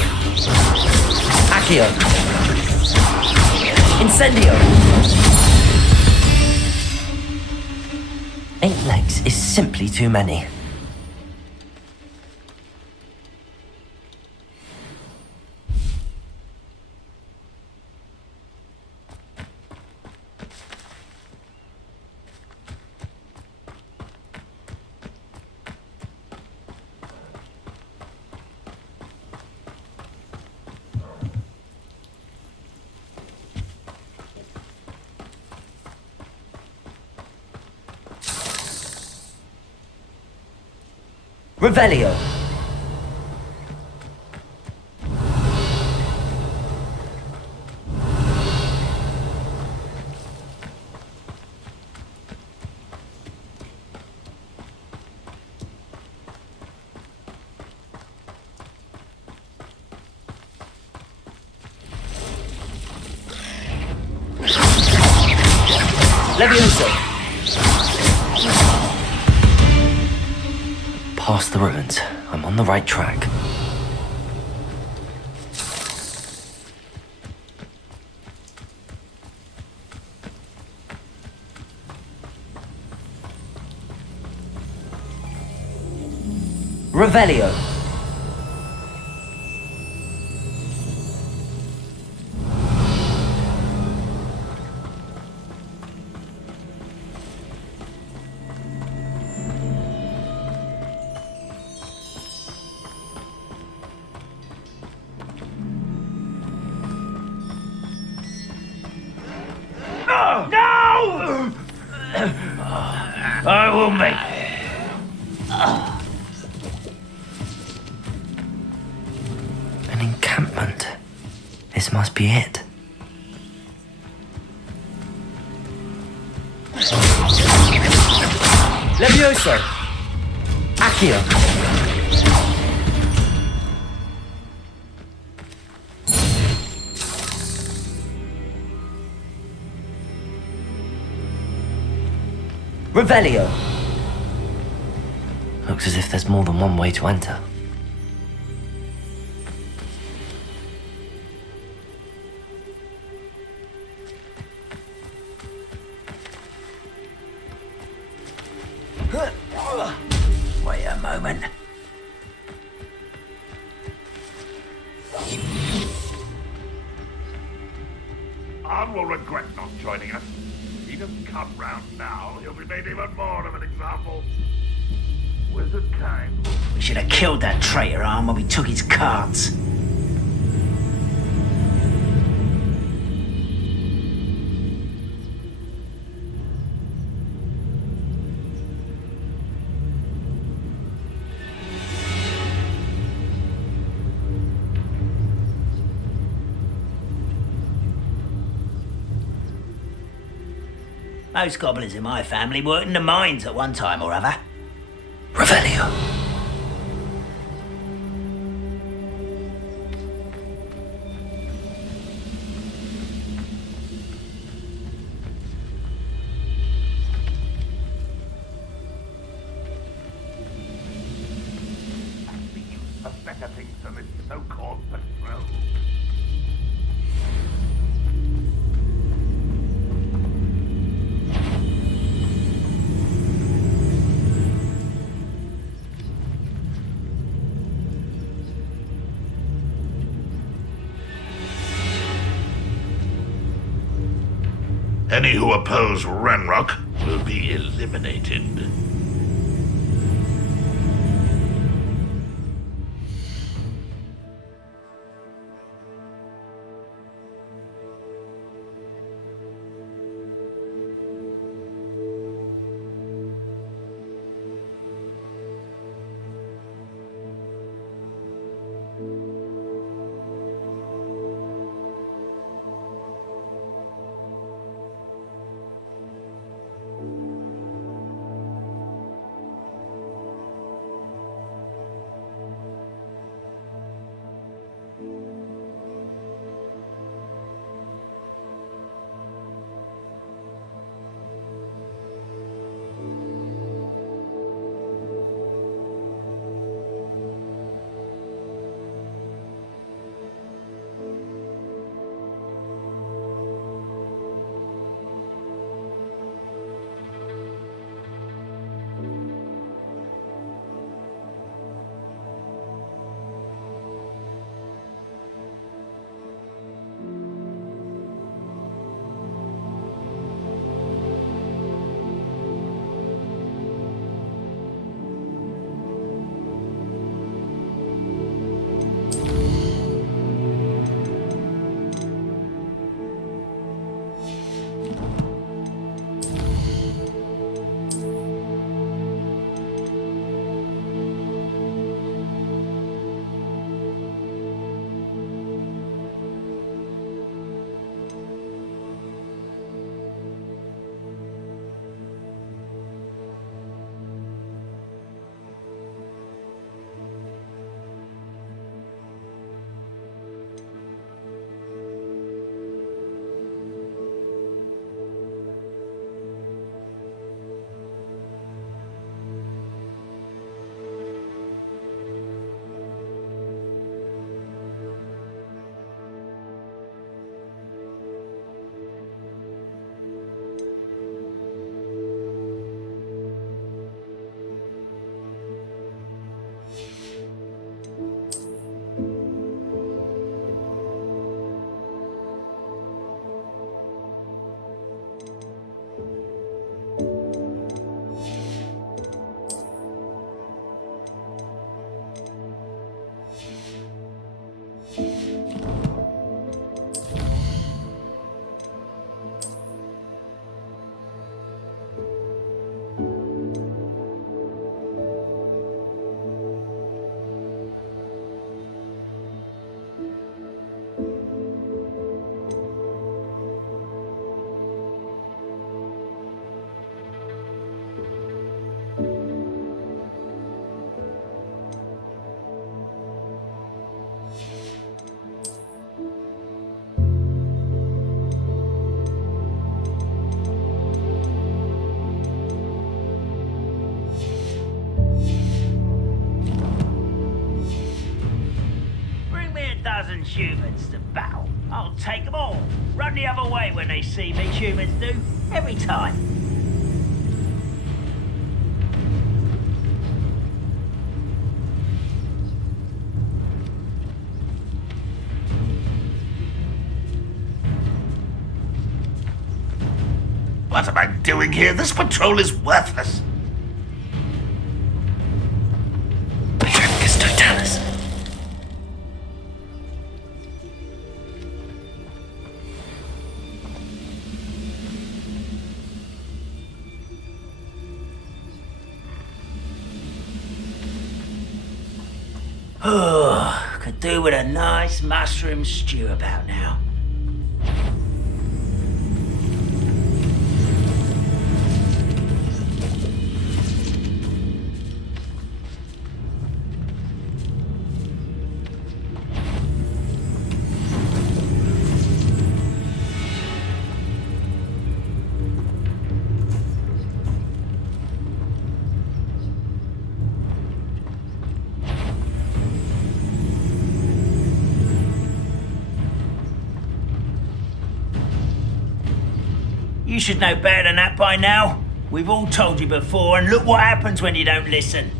Accio. Incendio. 8 legs is simply too many. Revelio. Levioso. Past the ruins. I'm on the right track. Revelio. will be. An encampment. This must be it. Levioso! Accio! Revelio! Looks as if there's more than one way to enter. Wait a moment. Arn will regret not joining us. If he doesn't come round now, he'll be made even more of an example. Wizard kind. We should have killed that traitor, Arm, when we took his cards. Most goblins in my family worked in the mines at one time or other. Revelio. Of better things than this so-called patrol. Any who oppose Ranrock will be eliminated. humans to battle. I'll take them all. Run the other way when they see me, humans do. Every time. What am I doing here? This patrol is worthless. Totalis. Oh, could do with a nice mushroom stew about now. You should know better than that by now. We've all told you before, and look what happens when you don't listen.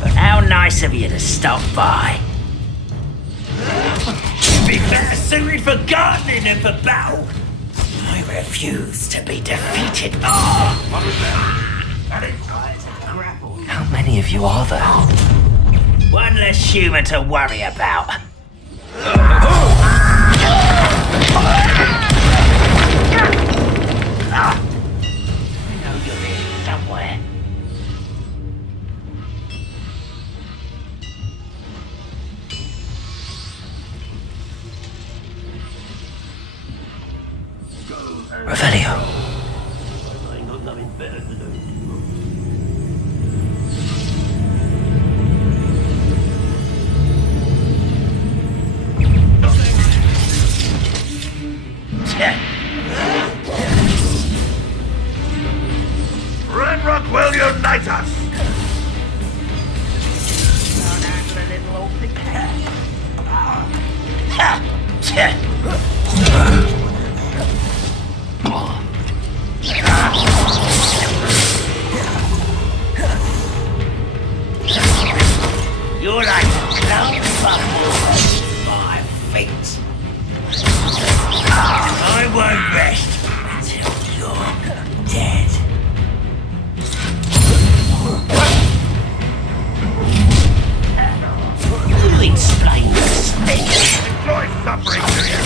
But how nice of you to stop by. You'd be better suited for gardening than for battle. I refuse to be defeated. Oh! What was that? How many of you are there? One less human to worry about. I know you're here somewhere. Revelio. I ain't got nothing better to do. Ranrock will unite us! You're like a clown bubble at my feet. I won't rest until you're dead. You explain this thing. Enjoy suffering to you.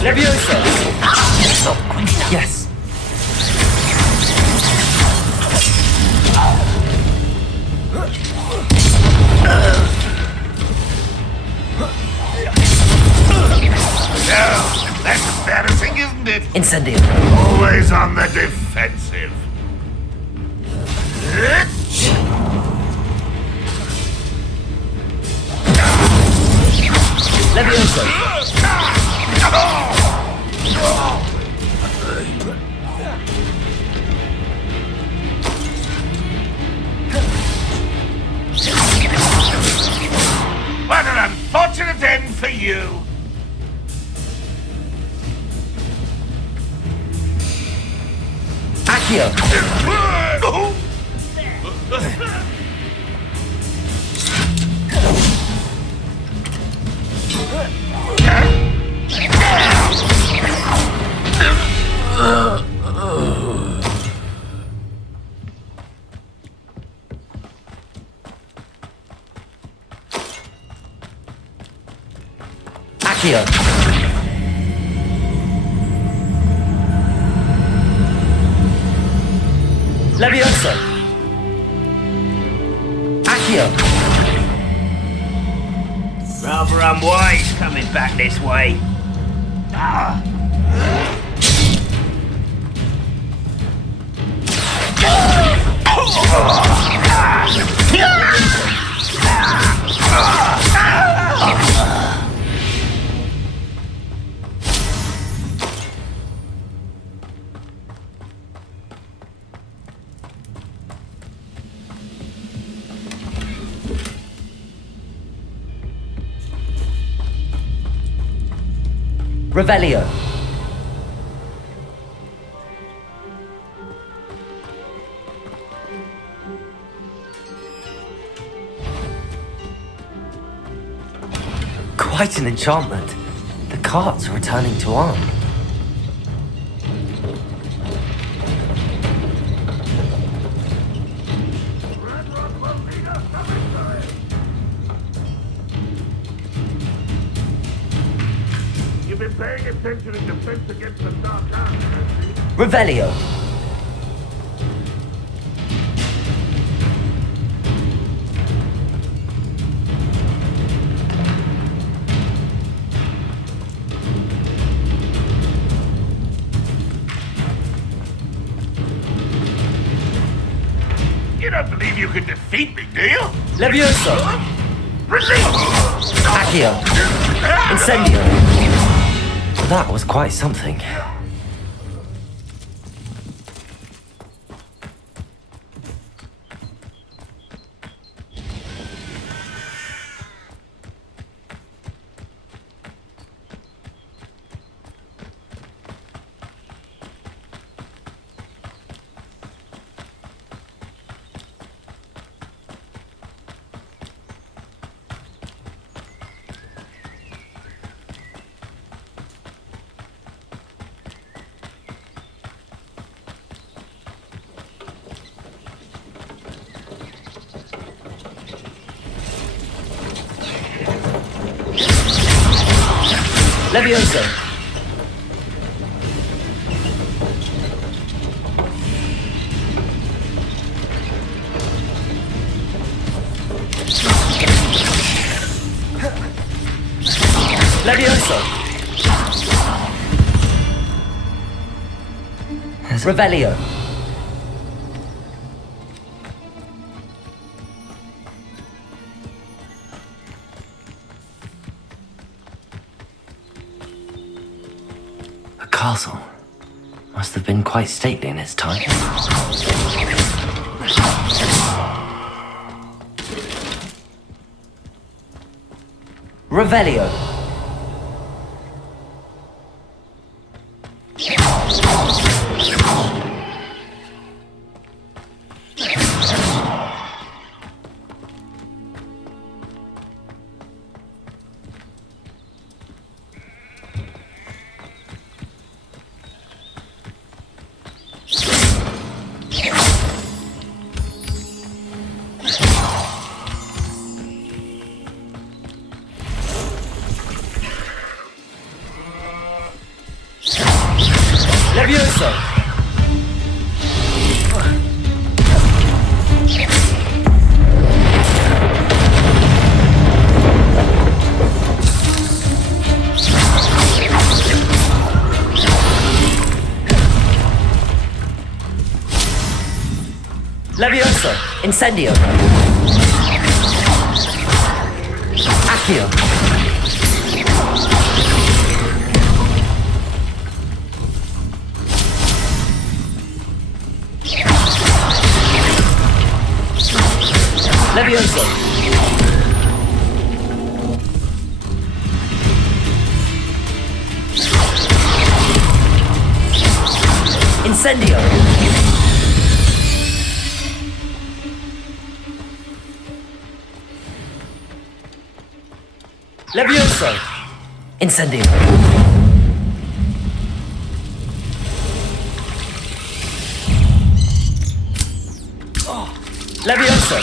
Leviosa! Yes. Yeah, that's embarrassing, isn't it? Incendio. Always on the defensive. Leviosa. What an unfortunate end for you! Accio. Accio. Leviosa. Accio. Rather unwise coming back this way. Revelio. Quite an enchantment. The carts are returning to arm. You've been paying attention in defense against the dark arts, I see. Revelio. You don't believe you can defeat me, do you? Levioso. Release! Accio. Incendio. That was quite something. Levioso. Levioso. Revelio. A castle. Must have been quite stately in its time. Revelio. Levioso. Levioso. Incendio. Accio. Levioso. Incendio. Levioso. Incendio. Levioso.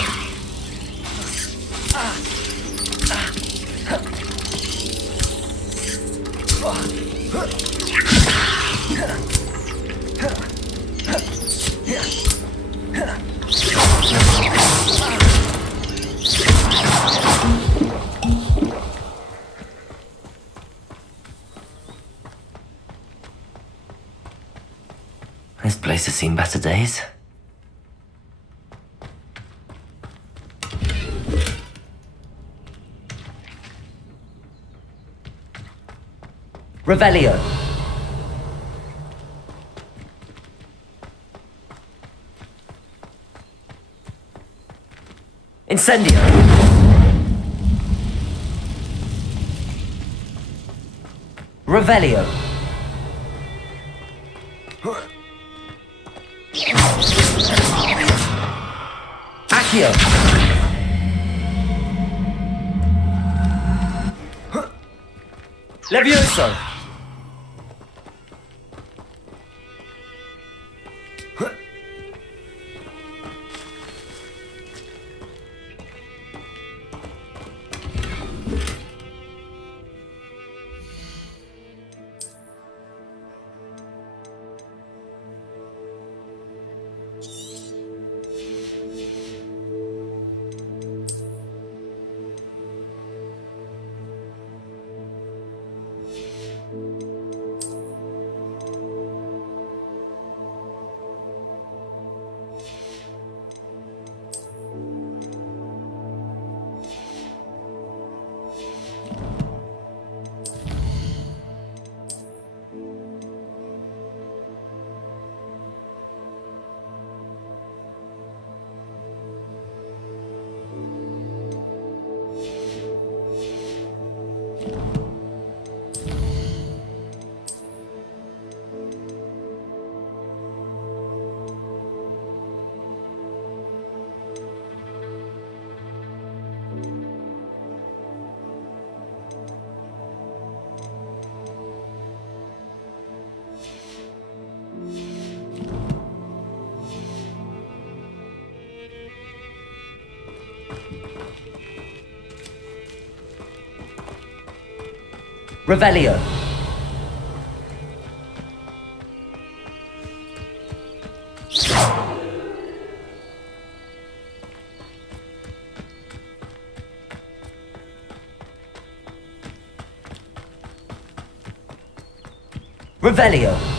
This place has seen better days. Revelio. Incendio. Revelio. Accio. Levioso! Revelio. Revelio.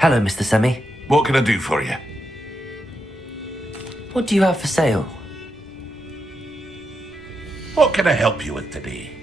Hello, Mr. Semi. What can I do for you? What do you have for sale? What can I help you with today?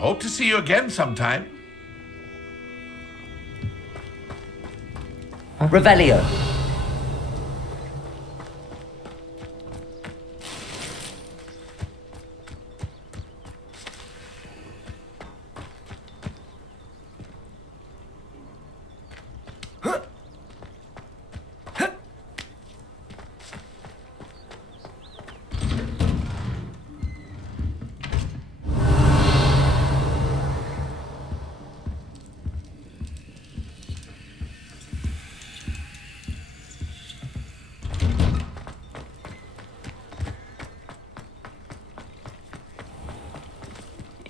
hope to see you again sometime. Revelio.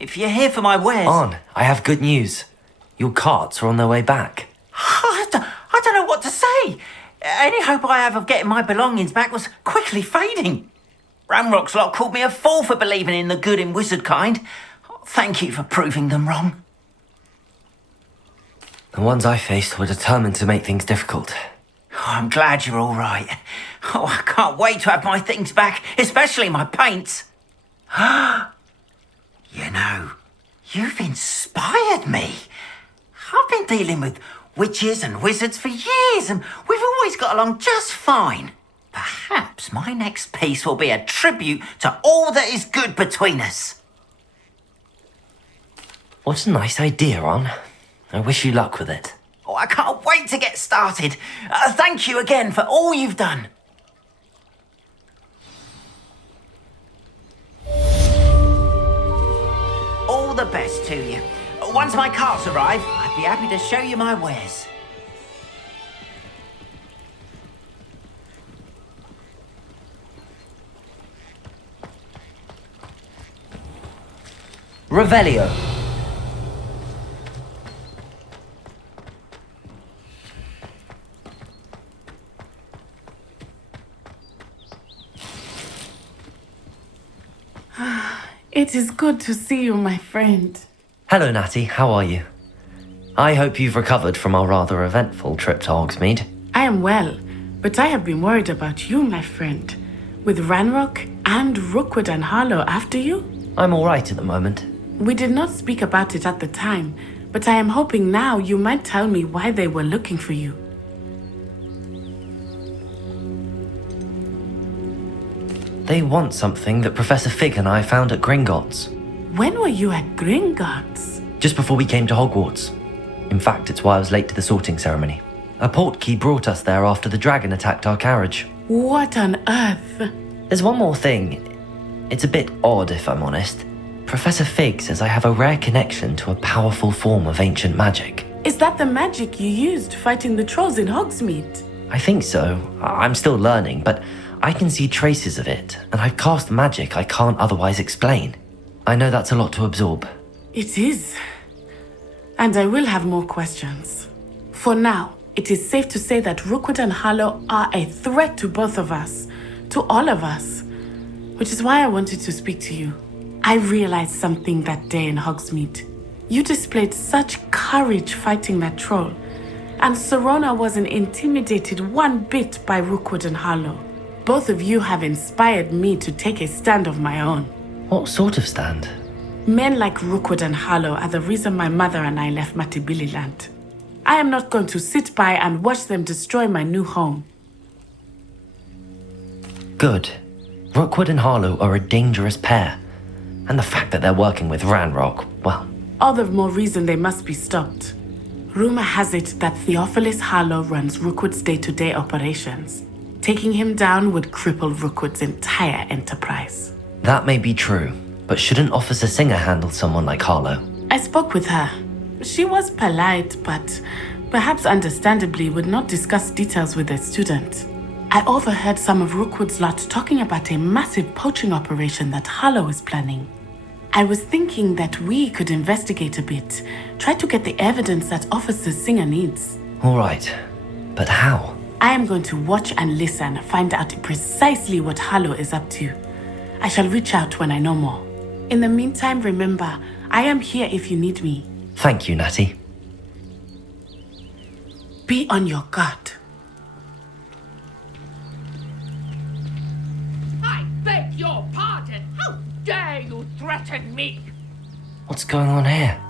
If you're here for my wares... On, I have good news. Your carts are on their way back. I don't know what to say. Any hope I have of getting my belongings back was quickly fading. Ranrock's lot called me a fool for believing in the good in wizard kind. Thank you for proving them wrong. The ones I faced were determined to make things difficult. Oh, I'm glad you're all right. Oh, I can't wait to have my things back, especially my paints. You know, you've inspired me. I've been dealing with witches and wizards for years, and we've always got along just fine. Perhaps my next piece will be a tribute to all that is good between us. What a nice idea, On. I wish you luck with it. Oh, I can't wait to get started. Thank you again for all you've done. All the best to you. Once my carts arrive, I'd be happy to show you my wares. Revelio. It is good to see you, my friend. Hello, Natty. How are you? I hope you've recovered from our rather eventful trip to Hogsmeade. I am well, but I have been worried about you, my friend. With Ranrock and Rookwood and Harlow after you? I'm all right at the moment. We did not speak about it at the time, but I am hoping now you might tell me why they were looking for you. They want something that Professor Fig and I found at Gringotts. When were you at Gringotts? Just before we came to Hogwarts. In fact, it's why I was late to the sorting ceremony. A portkey brought us there after the dragon attacked our carriage. What on earth? There's one more thing. It's a bit odd, if I'm honest. Professor Fig says I have a rare connection to a powerful form of ancient magic. Is that the magic you used fighting the trolls in Hogsmeade? I think so. I'm still learning, but I can see traces of it, and I've cast magic I can't otherwise explain. I know that's a lot to absorb. It is. And I will have more questions. For now, it is safe to say that Rookwood and Harlow are a threat to both of us, to all of us, which is why I wanted to speak to you. I realized something that day in Hogsmeade. You displayed such courage fighting that troll, and Serona wasn't intimidated one bit by Rookwood and Harlow. Both of you have inspired me to take a stand of my own. What sort of stand? Men like Rookwood and Harlow are the reason my mother and I left Matibililand. I am not going to sit by and watch them destroy my new home. Good. Rookwood and Harlow are a dangerous pair. And the fact that they're working with Ranrock, well... All the more reason they must be stopped. Rumor has it that Theophilus Harlow runs Rookwood's day-to-day operations. Taking him down would cripple Rookwood's entire enterprise. That may be true, but shouldn't Officer Singer handle someone like Harlow? I spoke with her. She was polite, but perhaps understandably would not discuss details with a student. I overheard some of Rookwood's lot talking about a massive poaching operation that Harlow is planning. I was thinking that we could investigate a bit, try to get the evidence that Officer Singer needs. All right, but how? I am going to watch and listen, find out precisely what Harlow is up to. I shall reach out when I know more. In the meantime, remember, I am here if you need me. Thank you, Natty. Be on your guard. I beg your pardon. How dare you threaten me? What's going on here?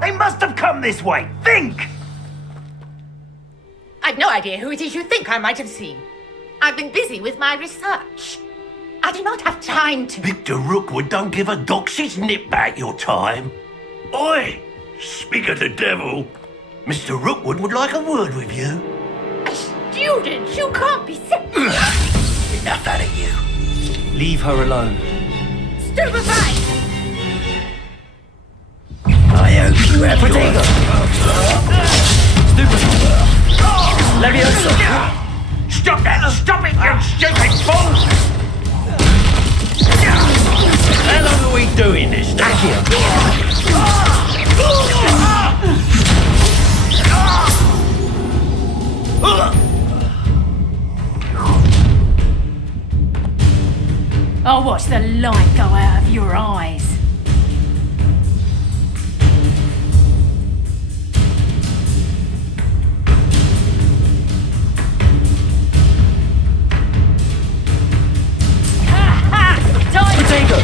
They must have come this way. Think! I've no idea who it is you think I might have seen. I've been busy with my research. I do not have time to... Victor Rookwood don't give a doxy's nip back your time. Oi! Speak of the devil. Mr. Rookwood would like a word with you. A student? You can't be sick. Enough out of you. Leave her alone. Stupefy! I hope you have Protego! Levioso! Stop that! Stop it, you stupid fool! How long are we doing this now? I'll watch the light go out of your eyes.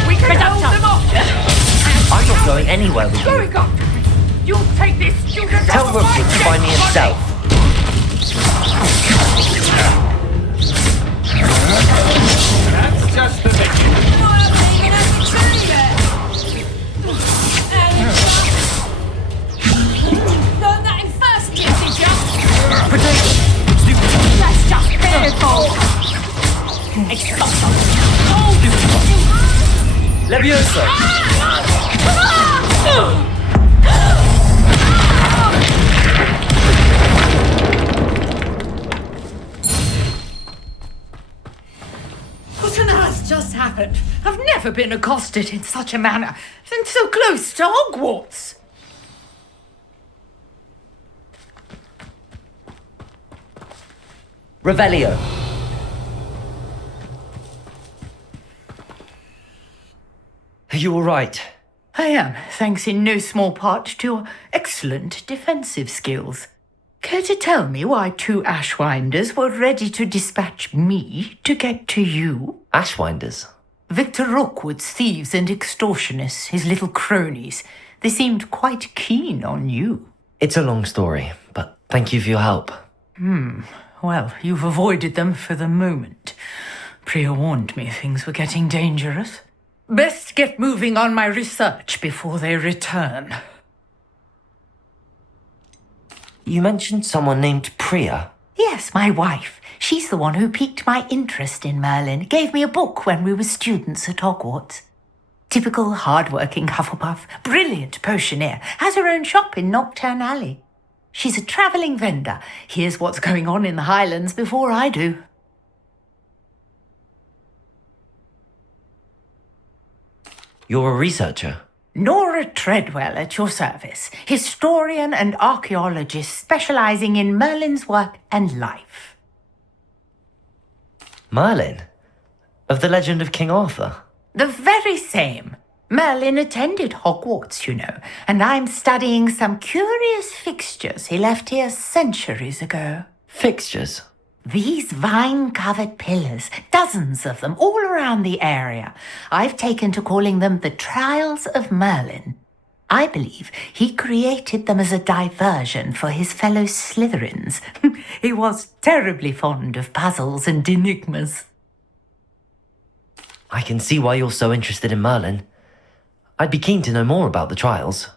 We can hold them off! I'm not going anywhere with you. Very good. You'll take this student Tell off Rookwood my to find me himself. That's just the beginning. Learn that in first year, did ya? Protego! That's just pitiful. Levioso! What on earth just happened? I've never been accosted in such a manner, and so close to Hogwarts. Revelio. Are you all right? I am, thanks in no small part to your excellent defensive skills. Care to tell me why 2 Ashwinders were ready to dispatch me to get to you? Ashwinders? Victor Rookwood's thieves and extortionists, his little cronies. They seemed quite keen on you. It's a long story, but thank you for your help. Well, you've avoided them for the moment. Priya warned me things were getting dangerous. Best get moving on my research before they return. You mentioned someone named Priya. Yes, my wife. She's the one who piqued my interest in Merlin. Gave me a book when we were students at Hogwarts. Typical hard-working Hufflepuff. Brilliant potioneer. Has her own shop in Knockturn Alley. She's a travelling vendor. Hears what's going on in the Highlands before I do. You're a researcher? Nora Treadwell at your service. Historian and archaeologist specialising in Merlin's work and life. Merlin? Of the legend of King Arthur? The very same. Merlin attended Hogwarts, you know, and I'm studying some curious fixtures he left here centuries ago. Fixtures? These vine-covered pillars, dozens of them, all around the area. I've taken to calling them the Trials of Merlin. I believe he created them as a diversion for his fellow Slytherins. He was terribly fond of puzzles and enigmas. I can see why you're so interested in Merlin. I'd be keen to know more about the trials.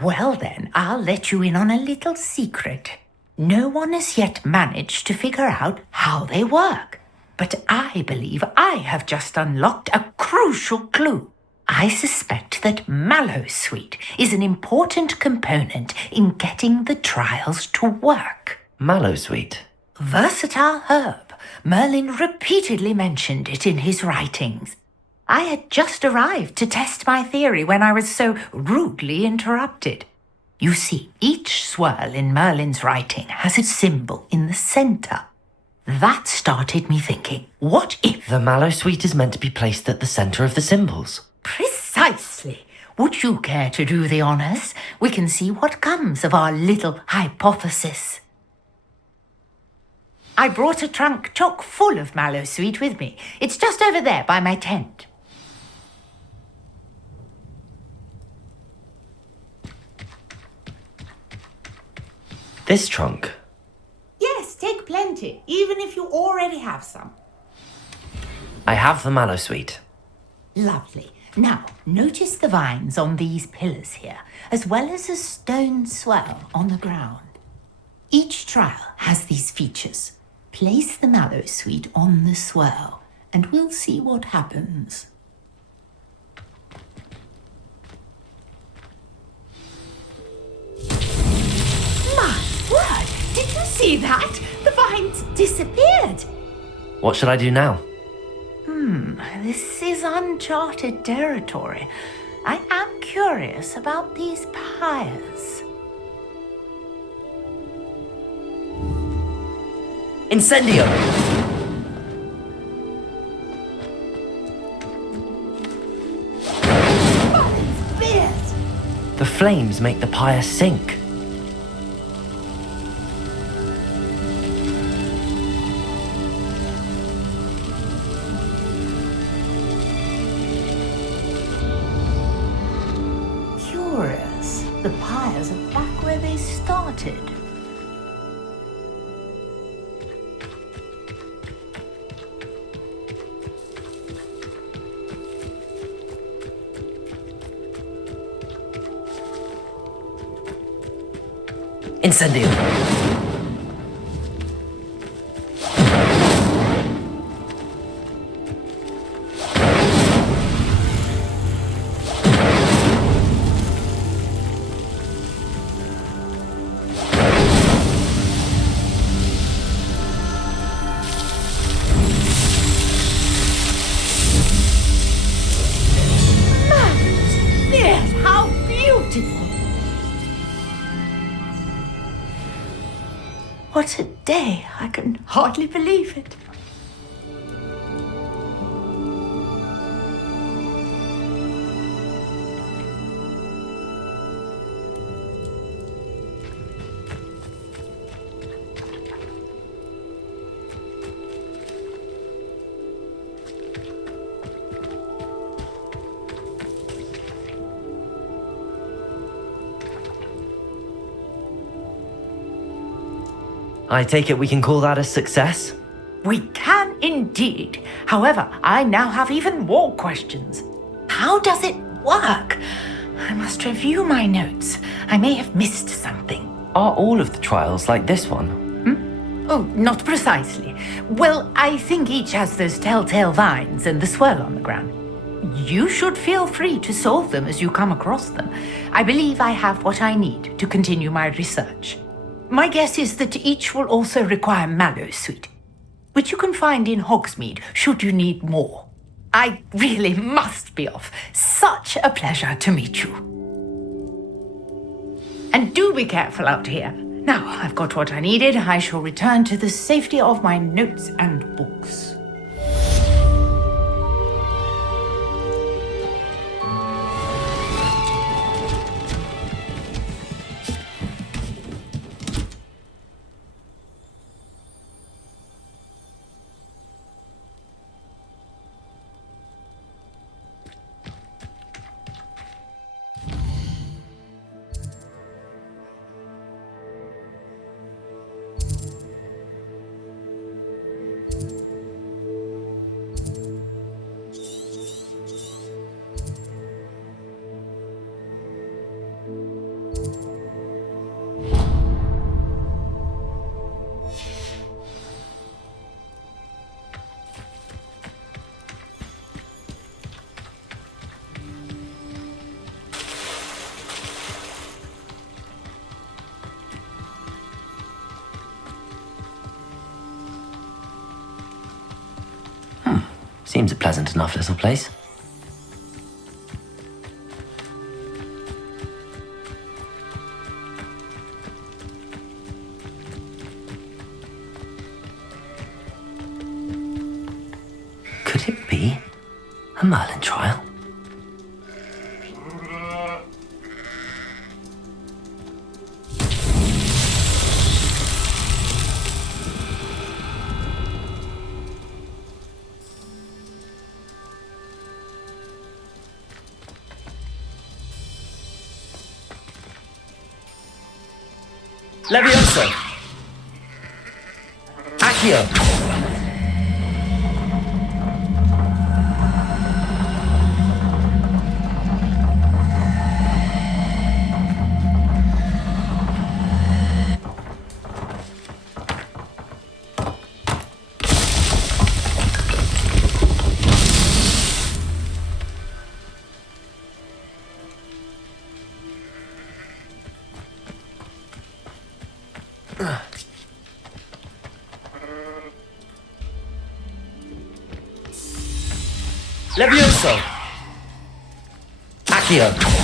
Well then, I'll let you in on a little secret. No one has yet managed to figure out how they work. But I believe I have just unlocked a crucial clue. I suspect that Mallowsweet is an important component in getting the trials to work. Mallowsweet? Versatile herb. Merlin repeatedly mentioned it in his writings. I had just arrived to test my theory when I was so rudely interrupted. You see, each swirl in Merlin's writing has a symbol in the centre. That started me thinking, what if... The mallow sweet is meant to be placed at the centre of the symbols. Precisely. Would you care to do the honours? We can see what comes of our little hypothesis. I brought a trunk chock full of mallow sweet with me. It's just over there by my tent. This trunk? Yes, take plenty, even if you already have some. I have the mallow sweet. Lovely. Now, notice the vines on these pillars here, as well as a stone swell on the ground. Each trial has these features. Place the mallow sweet on the swell, and we'll see what happens. My word! Did you see that? The vines disappeared. What should I do now? This is uncharted territory. I am curious about these pyres. Incendio! The flames make the pyre sink. Curious. The pyres are back where they started. Incendio! Yes, how beautiful! What a day! I can hardly believe it. I take it we can call that a success? We can indeed. However, I now have even more questions. How does it work? I must review my notes. I may have missed something. Are all of the trials like this one? Oh, not precisely. Well, I think each has those telltale vines and the swirl on the ground. You should feel free to solve them as you come across them. I believe I have what I need to continue my research. My guess is that each will also require mallow sweet, which you can find in Hogsmeade should you need more. I really must be off. Such a pleasure to meet you. And do be careful out here. Now I've got what I needed, I shall return to the safety of my notes and books. Seems a pleasant enough little place. Merlin trial? Levioso! Accio! Levioso! Accio!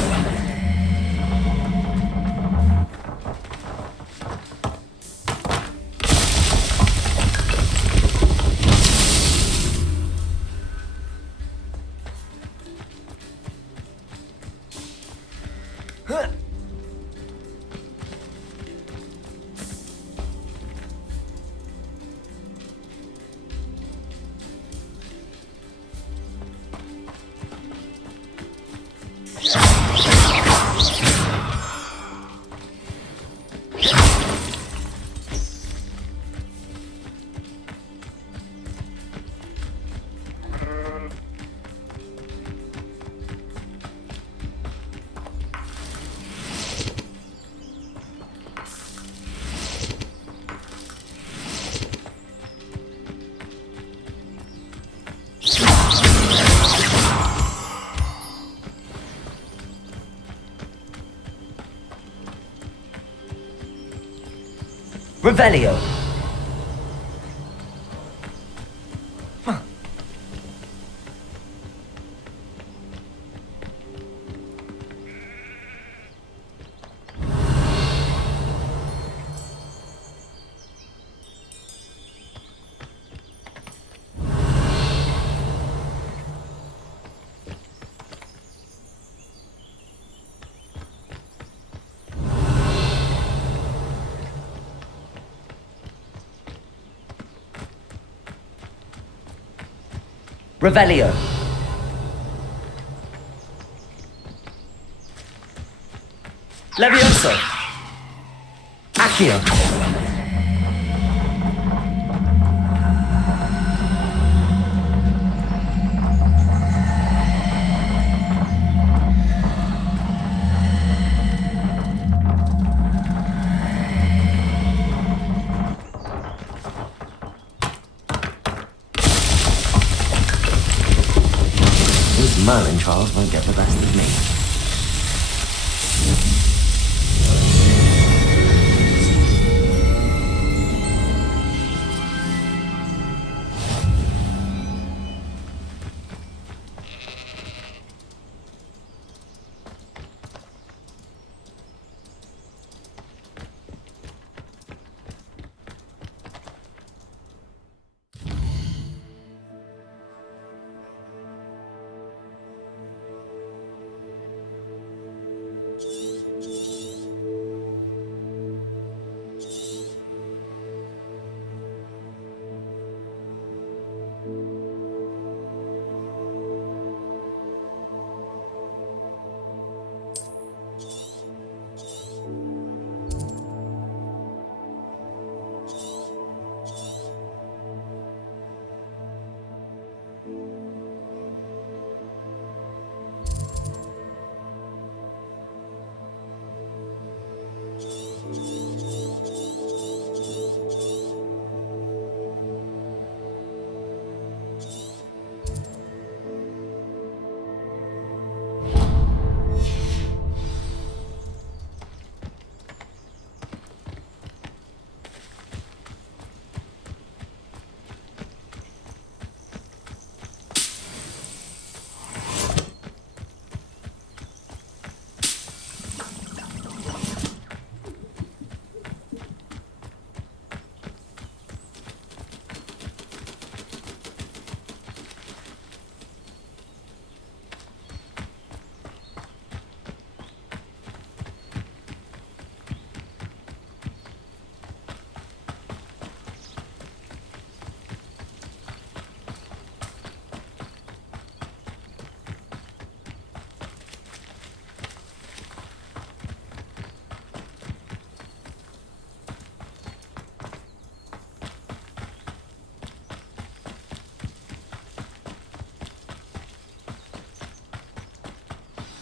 Revelio! Revelio! Levioso! Accio! These Merlin trials won't get the best of me.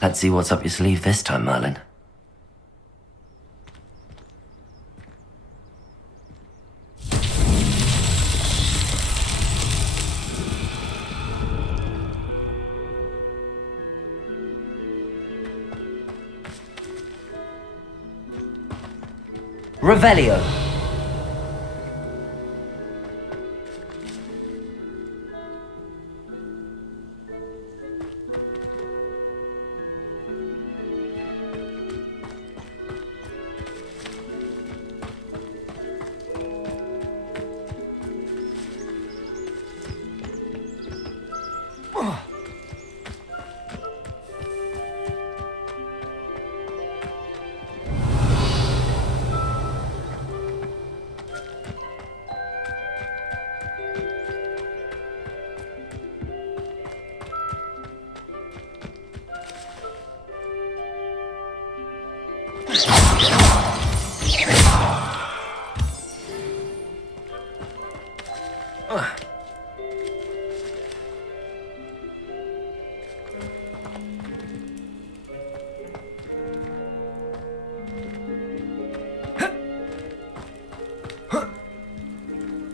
Let's see what's up your sleeve this time, Merlin. Revelio.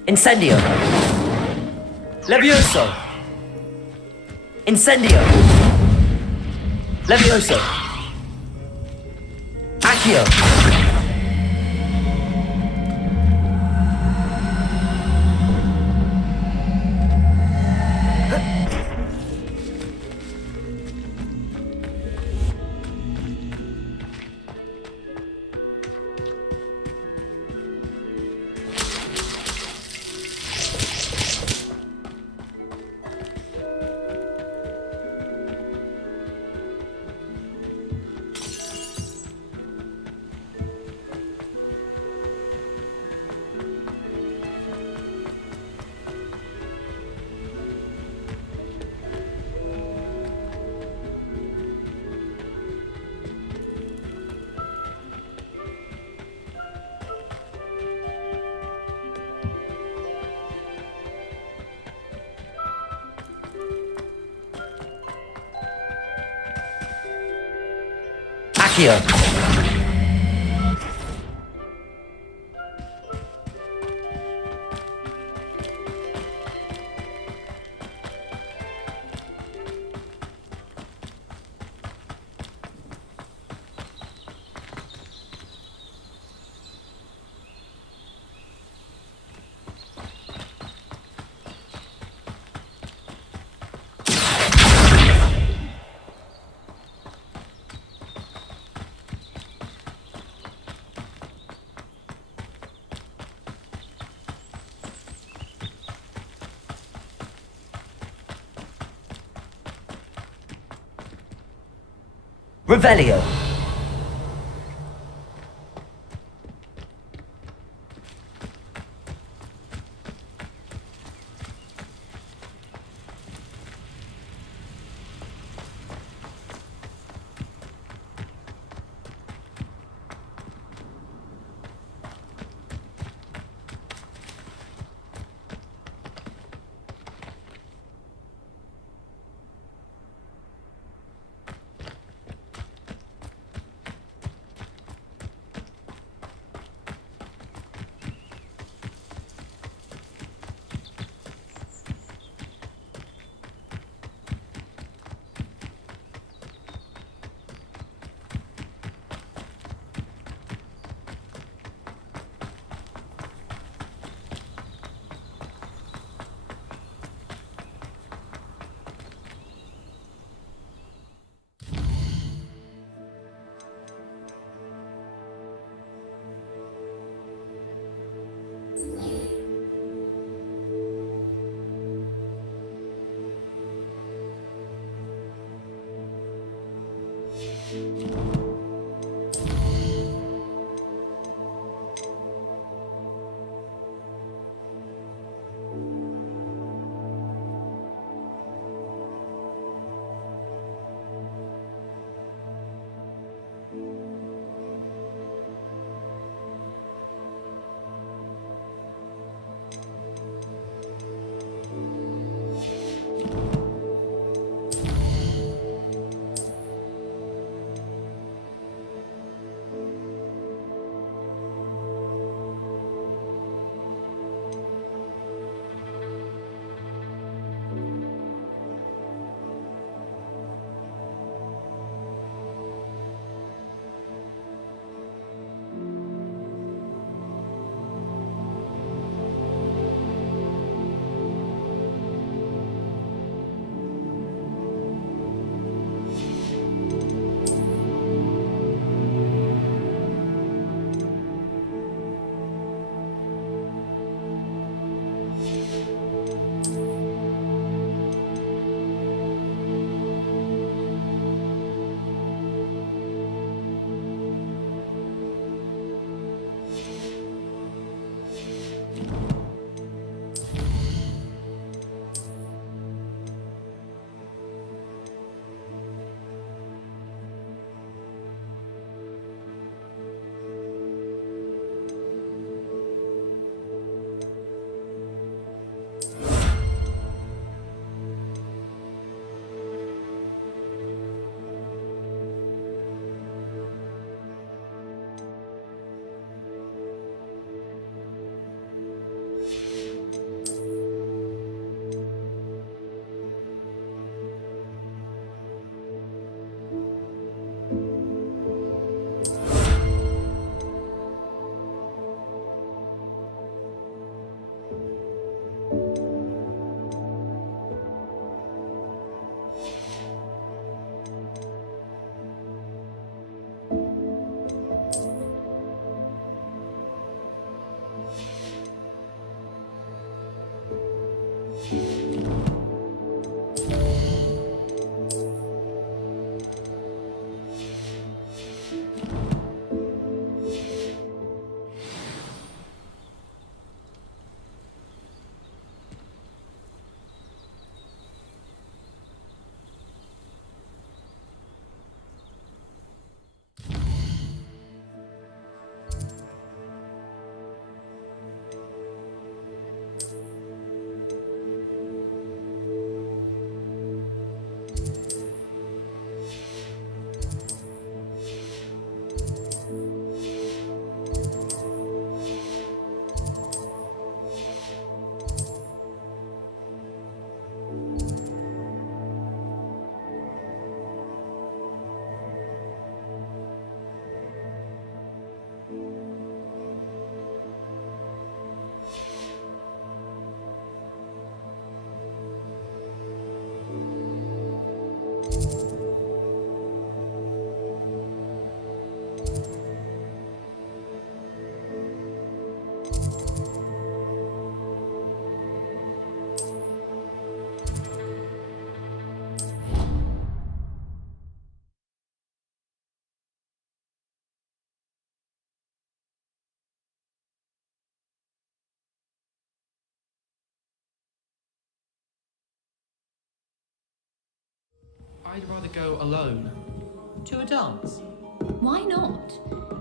Incendio. Levioso. Incendio. Levioso. Accio. Accio. Revelio. I'd rather go alone. To a dance. Why not?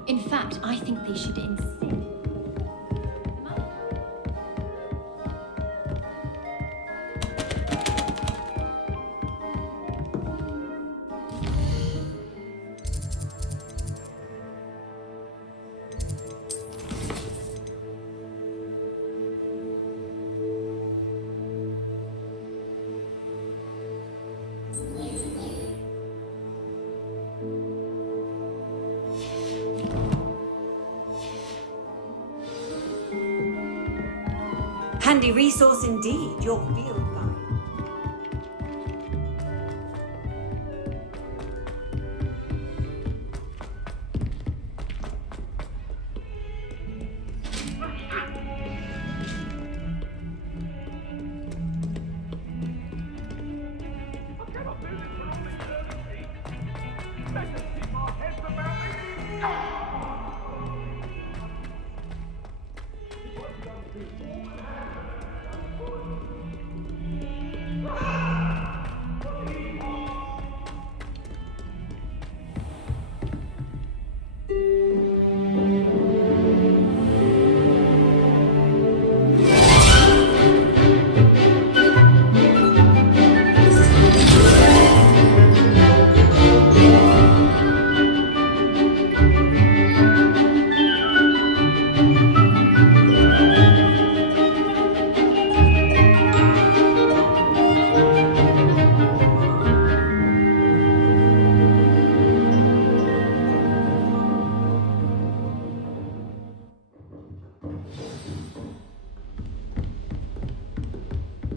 In fact, I think they should insist. Handy resource indeed, your field guide.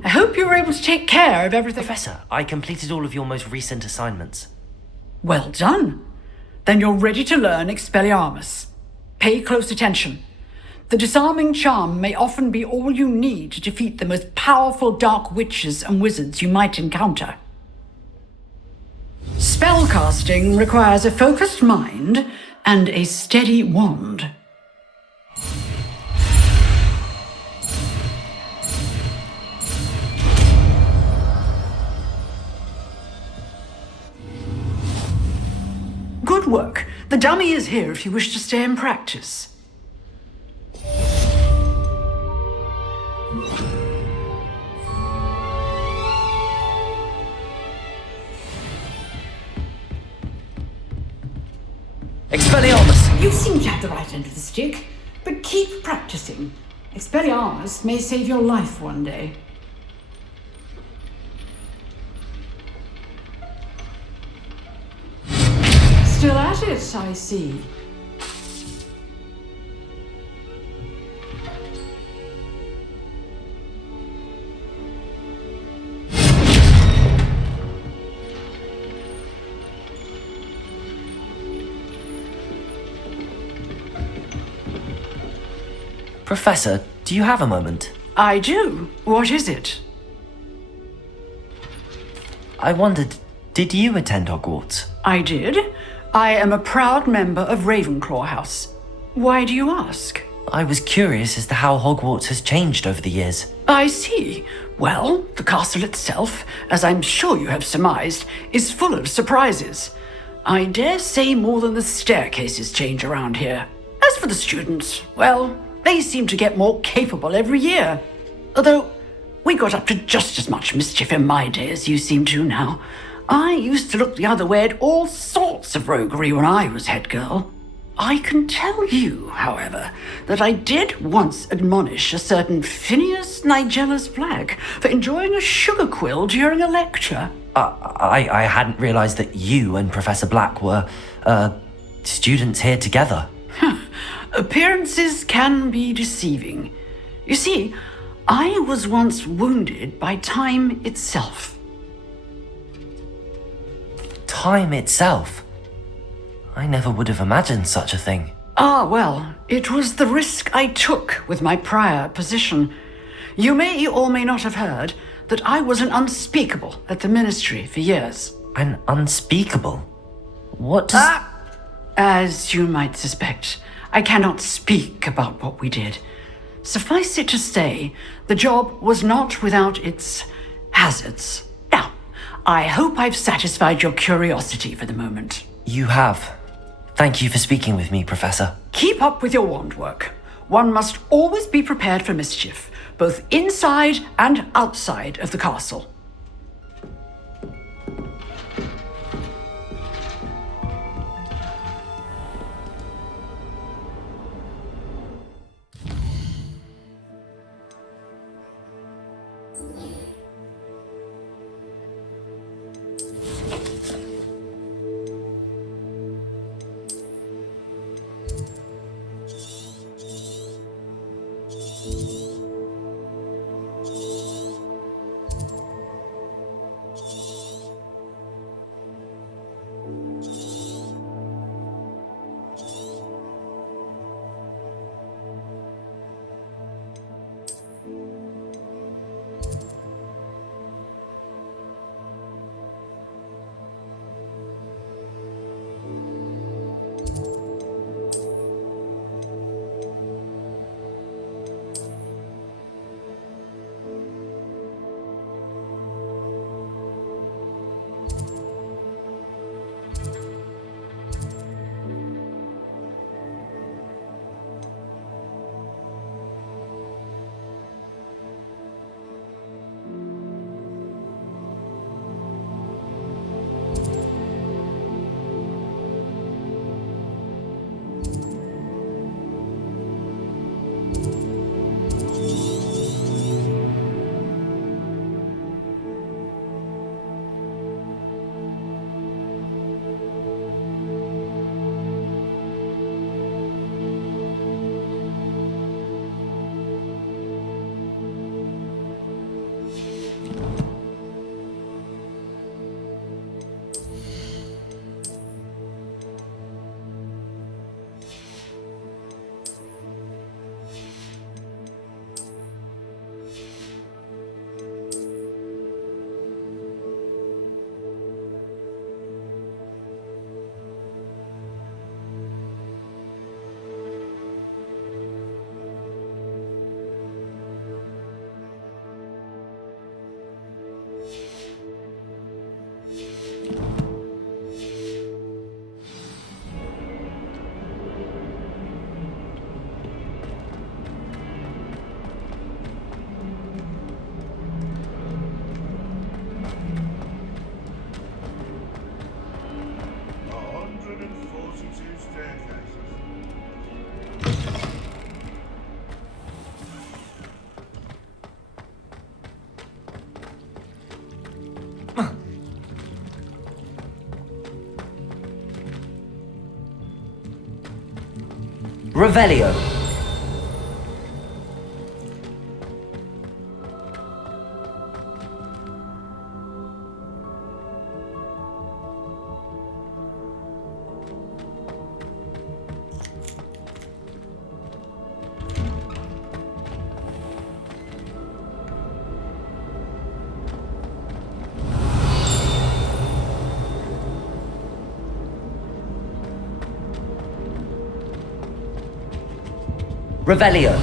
I hope you were able to take care of everything. Professor, I completed all of your most recent assignments. Well done. Then you're ready to learn Expelliarmus. Pay close attention. The disarming charm may often be all you need to defeat the most powerful dark witches and wizards you might encounter. Spellcasting requires a focused mind and a steady wand. Good work. The dummy is here if you wish to stay and practice. Expelliarmus! You seem to have the right end of the stick, but keep practicing. Expelliarmus may save your life one day. Still at it, I see. Professor, do you have a moment? I do. What is it? I wondered, did you attend Hogwarts? I did. I am a proud member of Ravenclaw House. Why do you ask? I was curious as to how Hogwarts has changed over the years. I see. Well, the castle itself, as I'm sure you have surmised, is full of surprises. I dare say more than the staircases change around here. As for the students, well, they seem to get more capable every year. Although, we got up to just as much mischief in my day as you seem to now. I used to look the other way at all sorts of roguery when I was head girl. I can tell you, however, that I did once admonish a certain Phineas Nigella's Black for enjoying a sugar quill during a lecture. I hadn't realized that you and Professor Black were, students here together. Appearances can be deceiving. You see, I was once wounded by time itself. Time itself? I never would have imagined such a thing. Ah, well, it was the risk I took with my prior position. You may or may not have heard that I was an unspeakable at the Ministry for years. An unspeakable? What does... As you might suspect, I cannot speak about what we did. Suffice it to say, the job was not without its hazards. Now, I hope I've satisfied your curiosity for the moment. You have. Thank you for speaking with me, Professor. Keep up with your wand work. One must always be prepared for mischief, both inside and outside of the castle. Revelio. Revelio.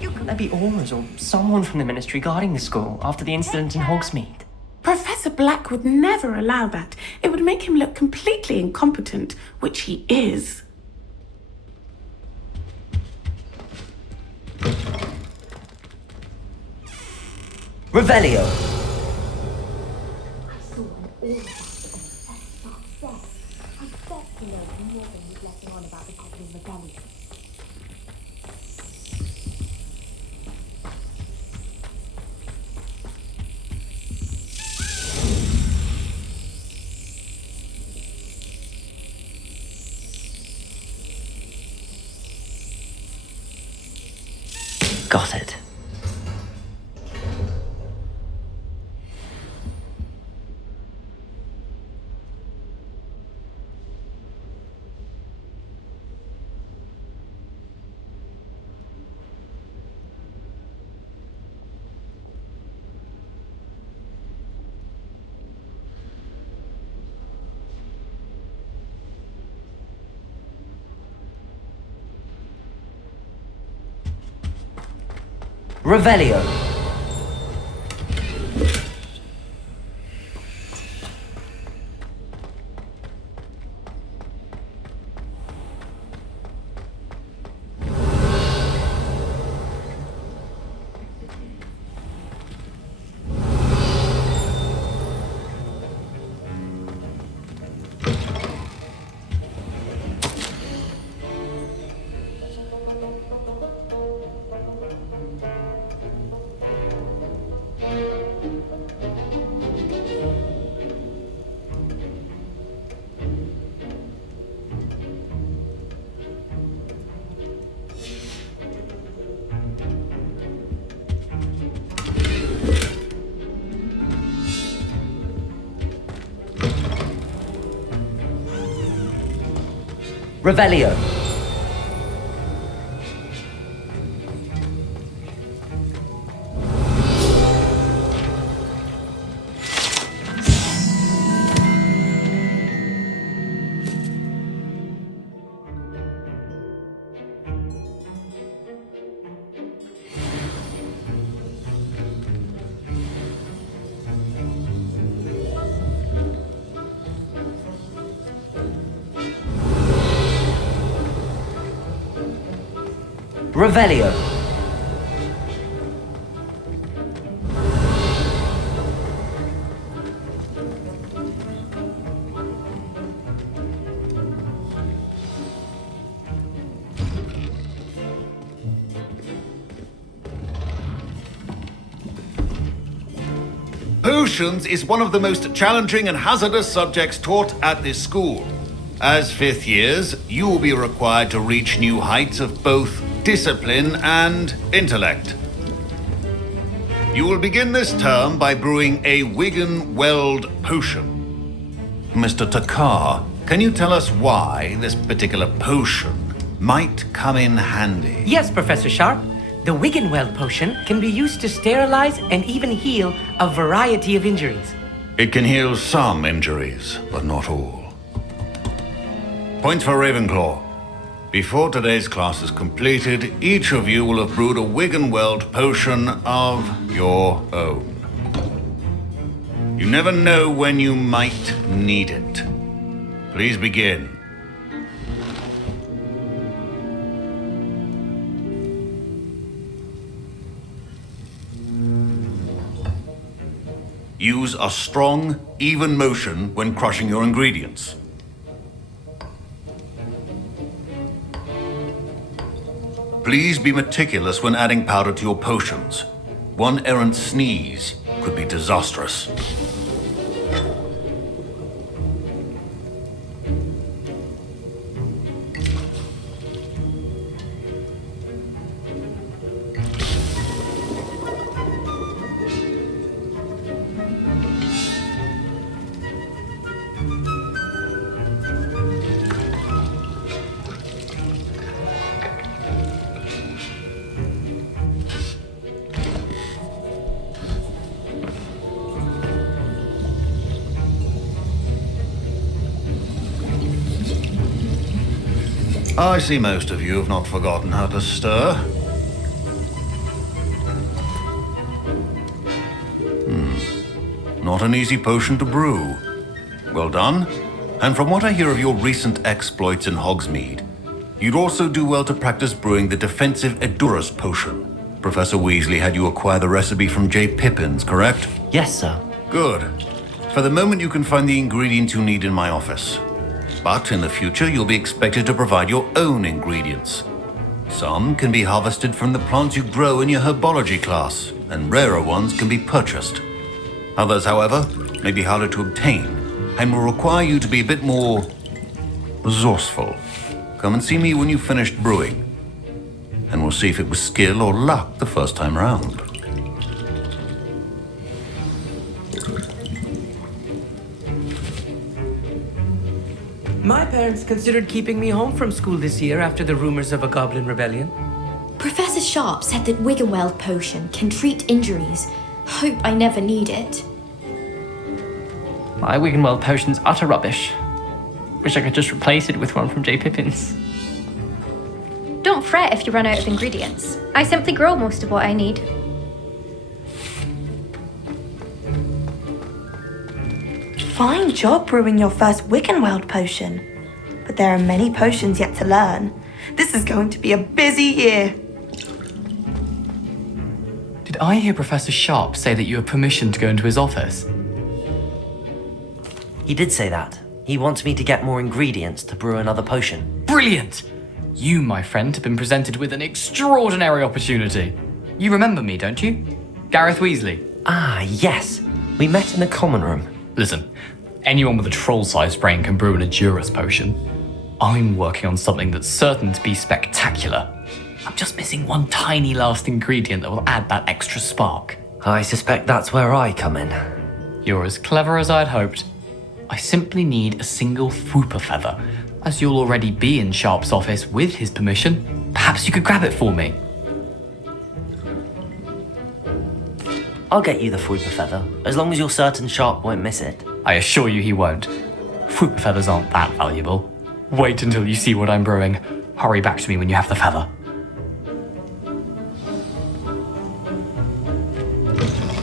Couldn't there be Auras or someone from the Ministry guarding the school after the incident in Hogsmeade? Professor Black would never allow that. It would make him look completely incompetent, which he is. Revelio. Got it. Revelio. Revelio. Revelio. Potions is one of the most challenging and hazardous subjects taught at this school. As fifth years, you will be required to reach new heights of both discipline and intellect. You will begin this term by brewing a Wigan-Weld potion. Mr. Takar, can you tell us why this particular potion might come in handy? Yes, Professor Sharp. The Wigan-Weld potion can be used to sterilize and even heal a variety of injuries. It can heal some injuries, but not all. Points for Ravenclaw. Before today's class is completed, each of you will have brewed a Wigan-Weld potion of your own. You never know when you might need it. Please begin. Use a strong, even motion when crushing your ingredients. Please be meticulous when adding powder to your potions. One errant sneeze could be disastrous. I see most of you have not forgotten how to stir. Not an easy potion to brew. Well done. And from what I hear of your recent exploits in Hogsmeade, you'd also do well to practice brewing the defensive Edurus potion. Professor Weasley had you acquire the recipe from J. Pippins, correct? Yes, sir. Good. For the moment, you can find the ingredients you need in my office. But in the future, you'll be expected to provide your own ingredients. Some can be harvested from the plants you grow in your herbology class, and rarer ones can be purchased. Others, however, may be harder to obtain, and will require you to be a bit more resourceful. Come and see me when you've finished brewing, and we'll see if it was skill or luck the first time round. My parents considered keeping me home from school this year after the rumors of a goblin rebellion. Professor Sharp said that Wigan-Weld potion can treat injuries. Hope I never need it. My Wigan-Weld potion's utter rubbish. Wish I could just replace it with one from J. Pippins. Don't fret if you run out of ingredients. I simply grow most of what I need. Fine job brewing your first Wiggenweld potion. But there are many potions yet to learn. This is going to be a busy year. Did I hear Professor Sharp say that you have permission to go into his office? He did say that. He wants me to get more ingredients to brew another potion. Brilliant! You, my friend, have been presented with an extraordinary opportunity. You remember me, don't you? Gareth Weasley. Ah, yes. We met in the common room. Listen, anyone with a troll-sized brain can brew an Edurus potion. I'm working on something that's certain to be spectacular. I'm just missing one tiny last ingredient that will add that extra spark. I suspect that's where I come in. You're as clever as I'd hoped. I simply need a single Fwooper feather. As you'll already be in Sharp's office with his permission, perhaps you could grab it for me. I'll get you the Fwooper feather, as long as you're certain Sharp won't miss it. I assure you he won't. Fwooper feathers aren't that valuable. Wait until you see what I'm brewing. Hurry back to me when you have the feather.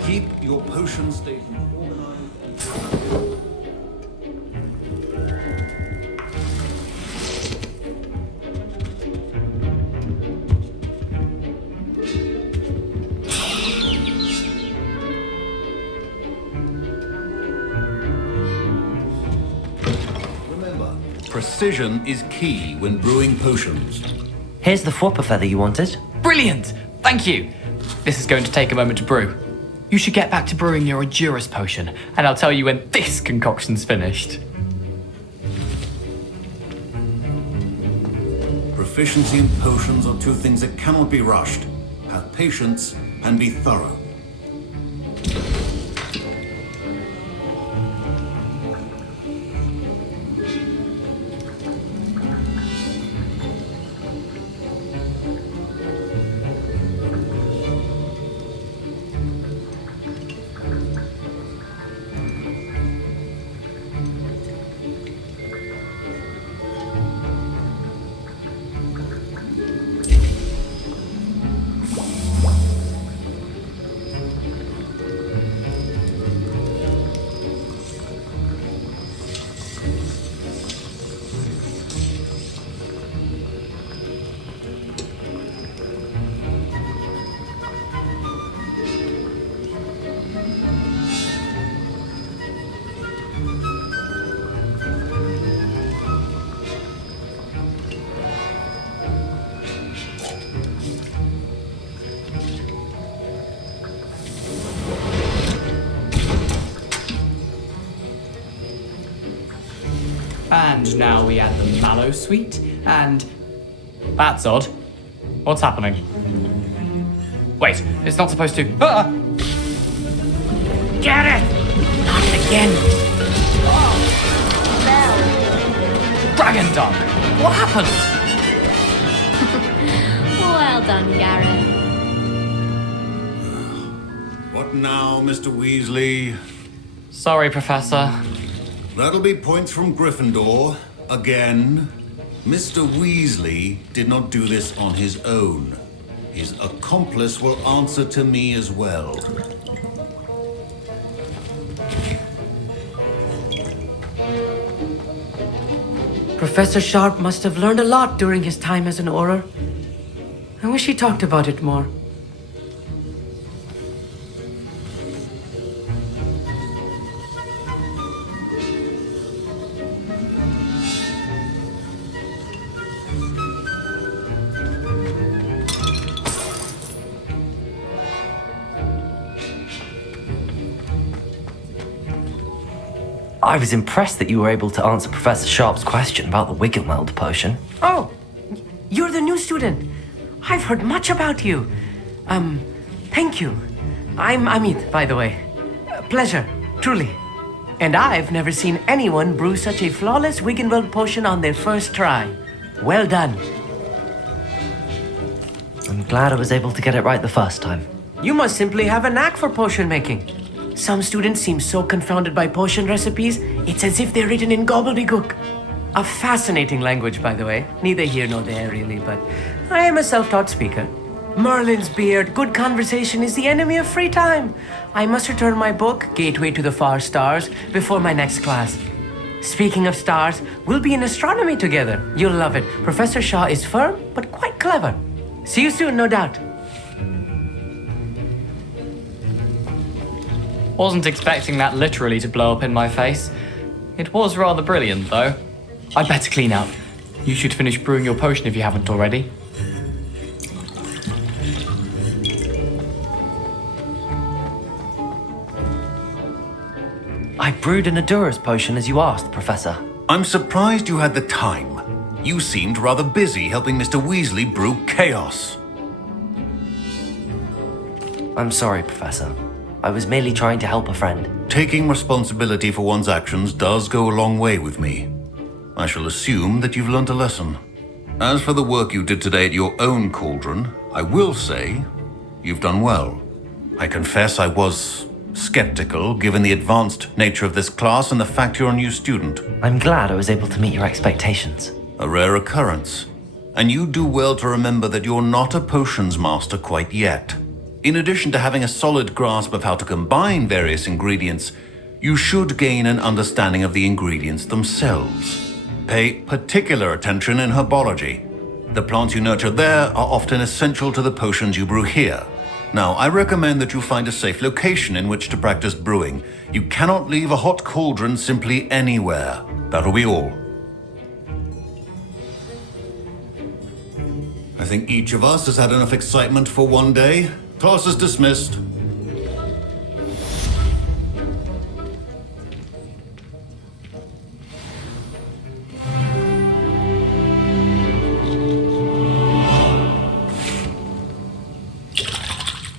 Keep your potion station organized. Precision is key when brewing potions. Here's the Fwooper feather you wanted. Brilliant! Thank you! This is going to take a moment to brew. You should get back to brewing your Edurus potion, and I'll tell you when this concoction's finished. Proficiency in potions are two things that cannot be rushed. Have patience and be thorough. And now we add the mallow sweet, and... That's odd. What's happening? Wait, it's not supposed to... Ah! Get it! Not again! Dragon Dung! What happened? Well done, Gareth. What now, Mr. Weasley? Sorry, Professor. That'll be points from Gryffindor. Again. Mr. Weasley did not do this on his own. His accomplice will answer to me as well. Professor Sharp must have learned a lot during his time as an Auror. I wish he talked about it more. I was impressed that you were able to answer Professor Sharp's question about the Wiggenweld potion. Oh, you're the new student. I've heard much about you. Thank you. I'm Amit, by the way. Pleasure, truly. And I've never seen anyone brew such a flawless Wiggenweld potion on their first try. Well done. I'm glad I was able to get it right the first time. You must simply have a knack for potion making. Some students seem so confounded by potion recipes, it's as if they're written in gobbledygook. A fascinating language, by the way. Neither here nor there, really, but I am a self-taught speaker. Merlin's beard, good conversation is the enemy of free time. I must return my book, Gateway to the Far Stars, before my next class. Speaking of stars, we'll be in astronomy together. You'll love it. Professor Shaw is firm, but quite clever. See you soon, no doubt. Wasn't expecting that literally to blow up in my face. It was rather brilliant, though. I'd better clean up. You should finish brewing your potion if you haven't already. I brewed an Adura's potion as you asked, Professor. I'm surprised you had the time. You seemed rather busy helping Mr. Weasley brew chaos. I'm sorry, Professor. I was merely trying to help a friend. Taking responsibility for one's actions does go a long way with me. I shall assume that you've learnt a lesson. As for the work you did today at your own cauldron, I will say you've done well. I confess I was skeptical given the advanced nature of this class and the fact you're a new student. I'm glad I was able to meet your expectations. A rare occurrence. And you do well to remember that you're not a potions master quite yet. In addition to having a solid grasp of how to combine various ingredients, you should gain an understanding of the ingredients themselves. Pay particular attention in herbology. The plants you nurture there are often essential to the potions you brew here. Now, I recommend that you find a safe location in which to practice brewing. You cannot leave a hot cauldron simply anywhere. That'll be all. I think each of us has had enough excitement for one day. Class is dismissed.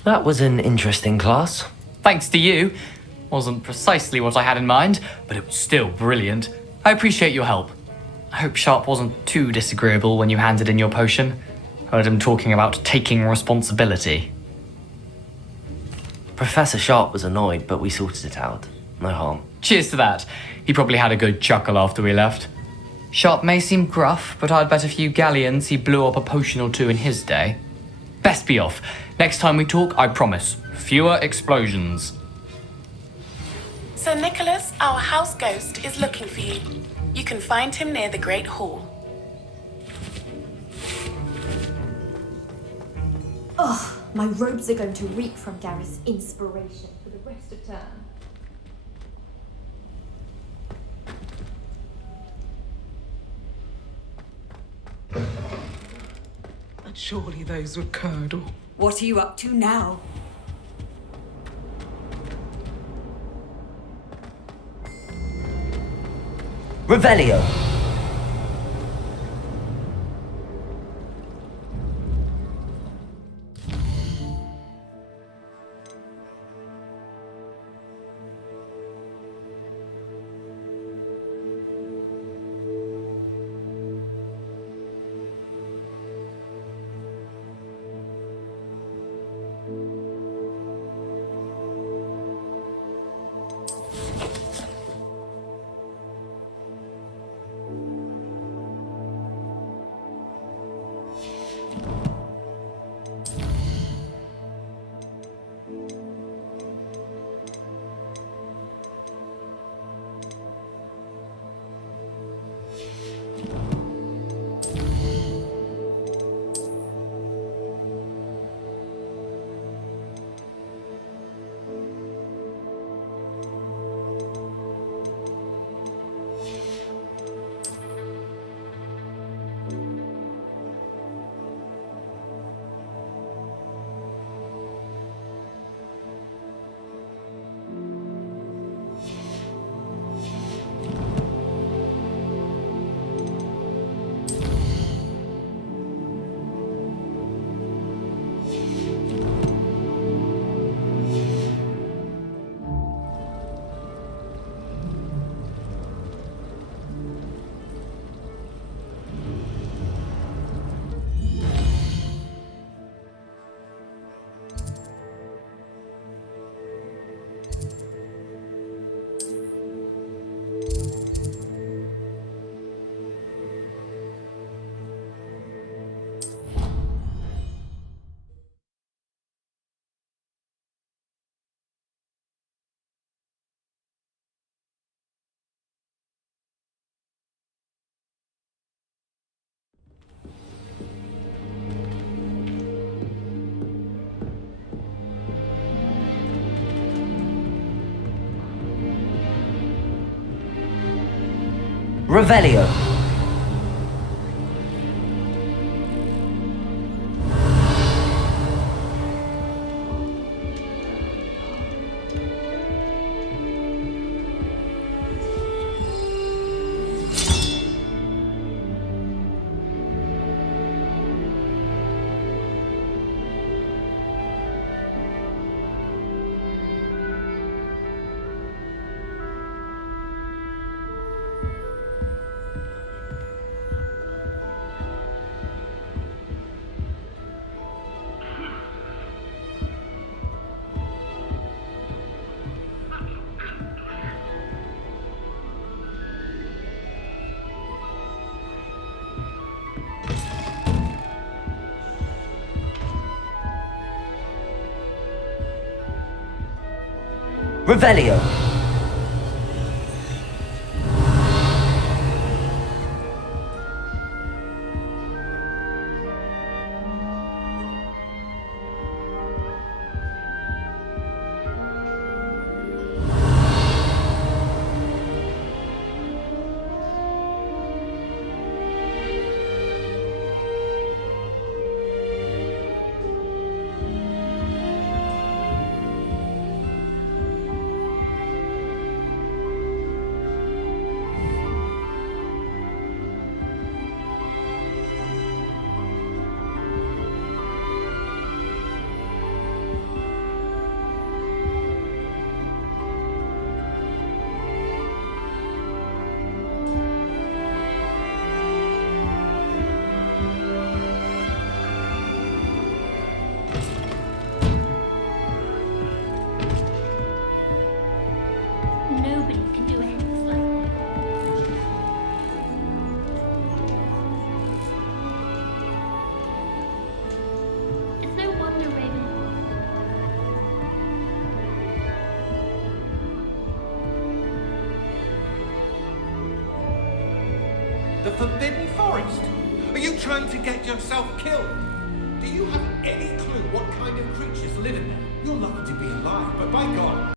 That was an interesting class. Thanks to you. Wasn't precisely what I had in mind, but it was still brilliant. I appreciate your help. I hope Sharp wasn't too disagreeable when you handed in your potion. Heard him talking about taking responsibility. Professor Sharp was annoyed, but we sorted it out. No harm. Cheers to that. He probably had a good chuckle after we left. Sharp may seem gruff, but I'd bet a few galleons he blew up a potion or two in his day. Best be off. Next time we talk, I promise, fewer explosions. Sir Nicholas, our house ghost, is looking for you. You can find him near the Great Hall. Ugh, my robes are going to reek from Gareth's inspiration for the rest of term. And surely those would curdle. What are you up to now? Revelio. Revelio. Revelio. Nobody can do anything like me. It's no wonder, Raven. The Forbidden Forest? Are you trying to get yourself killed? Do you have any clue what kind of creatures live in there? You're lucky to be alive, but by God...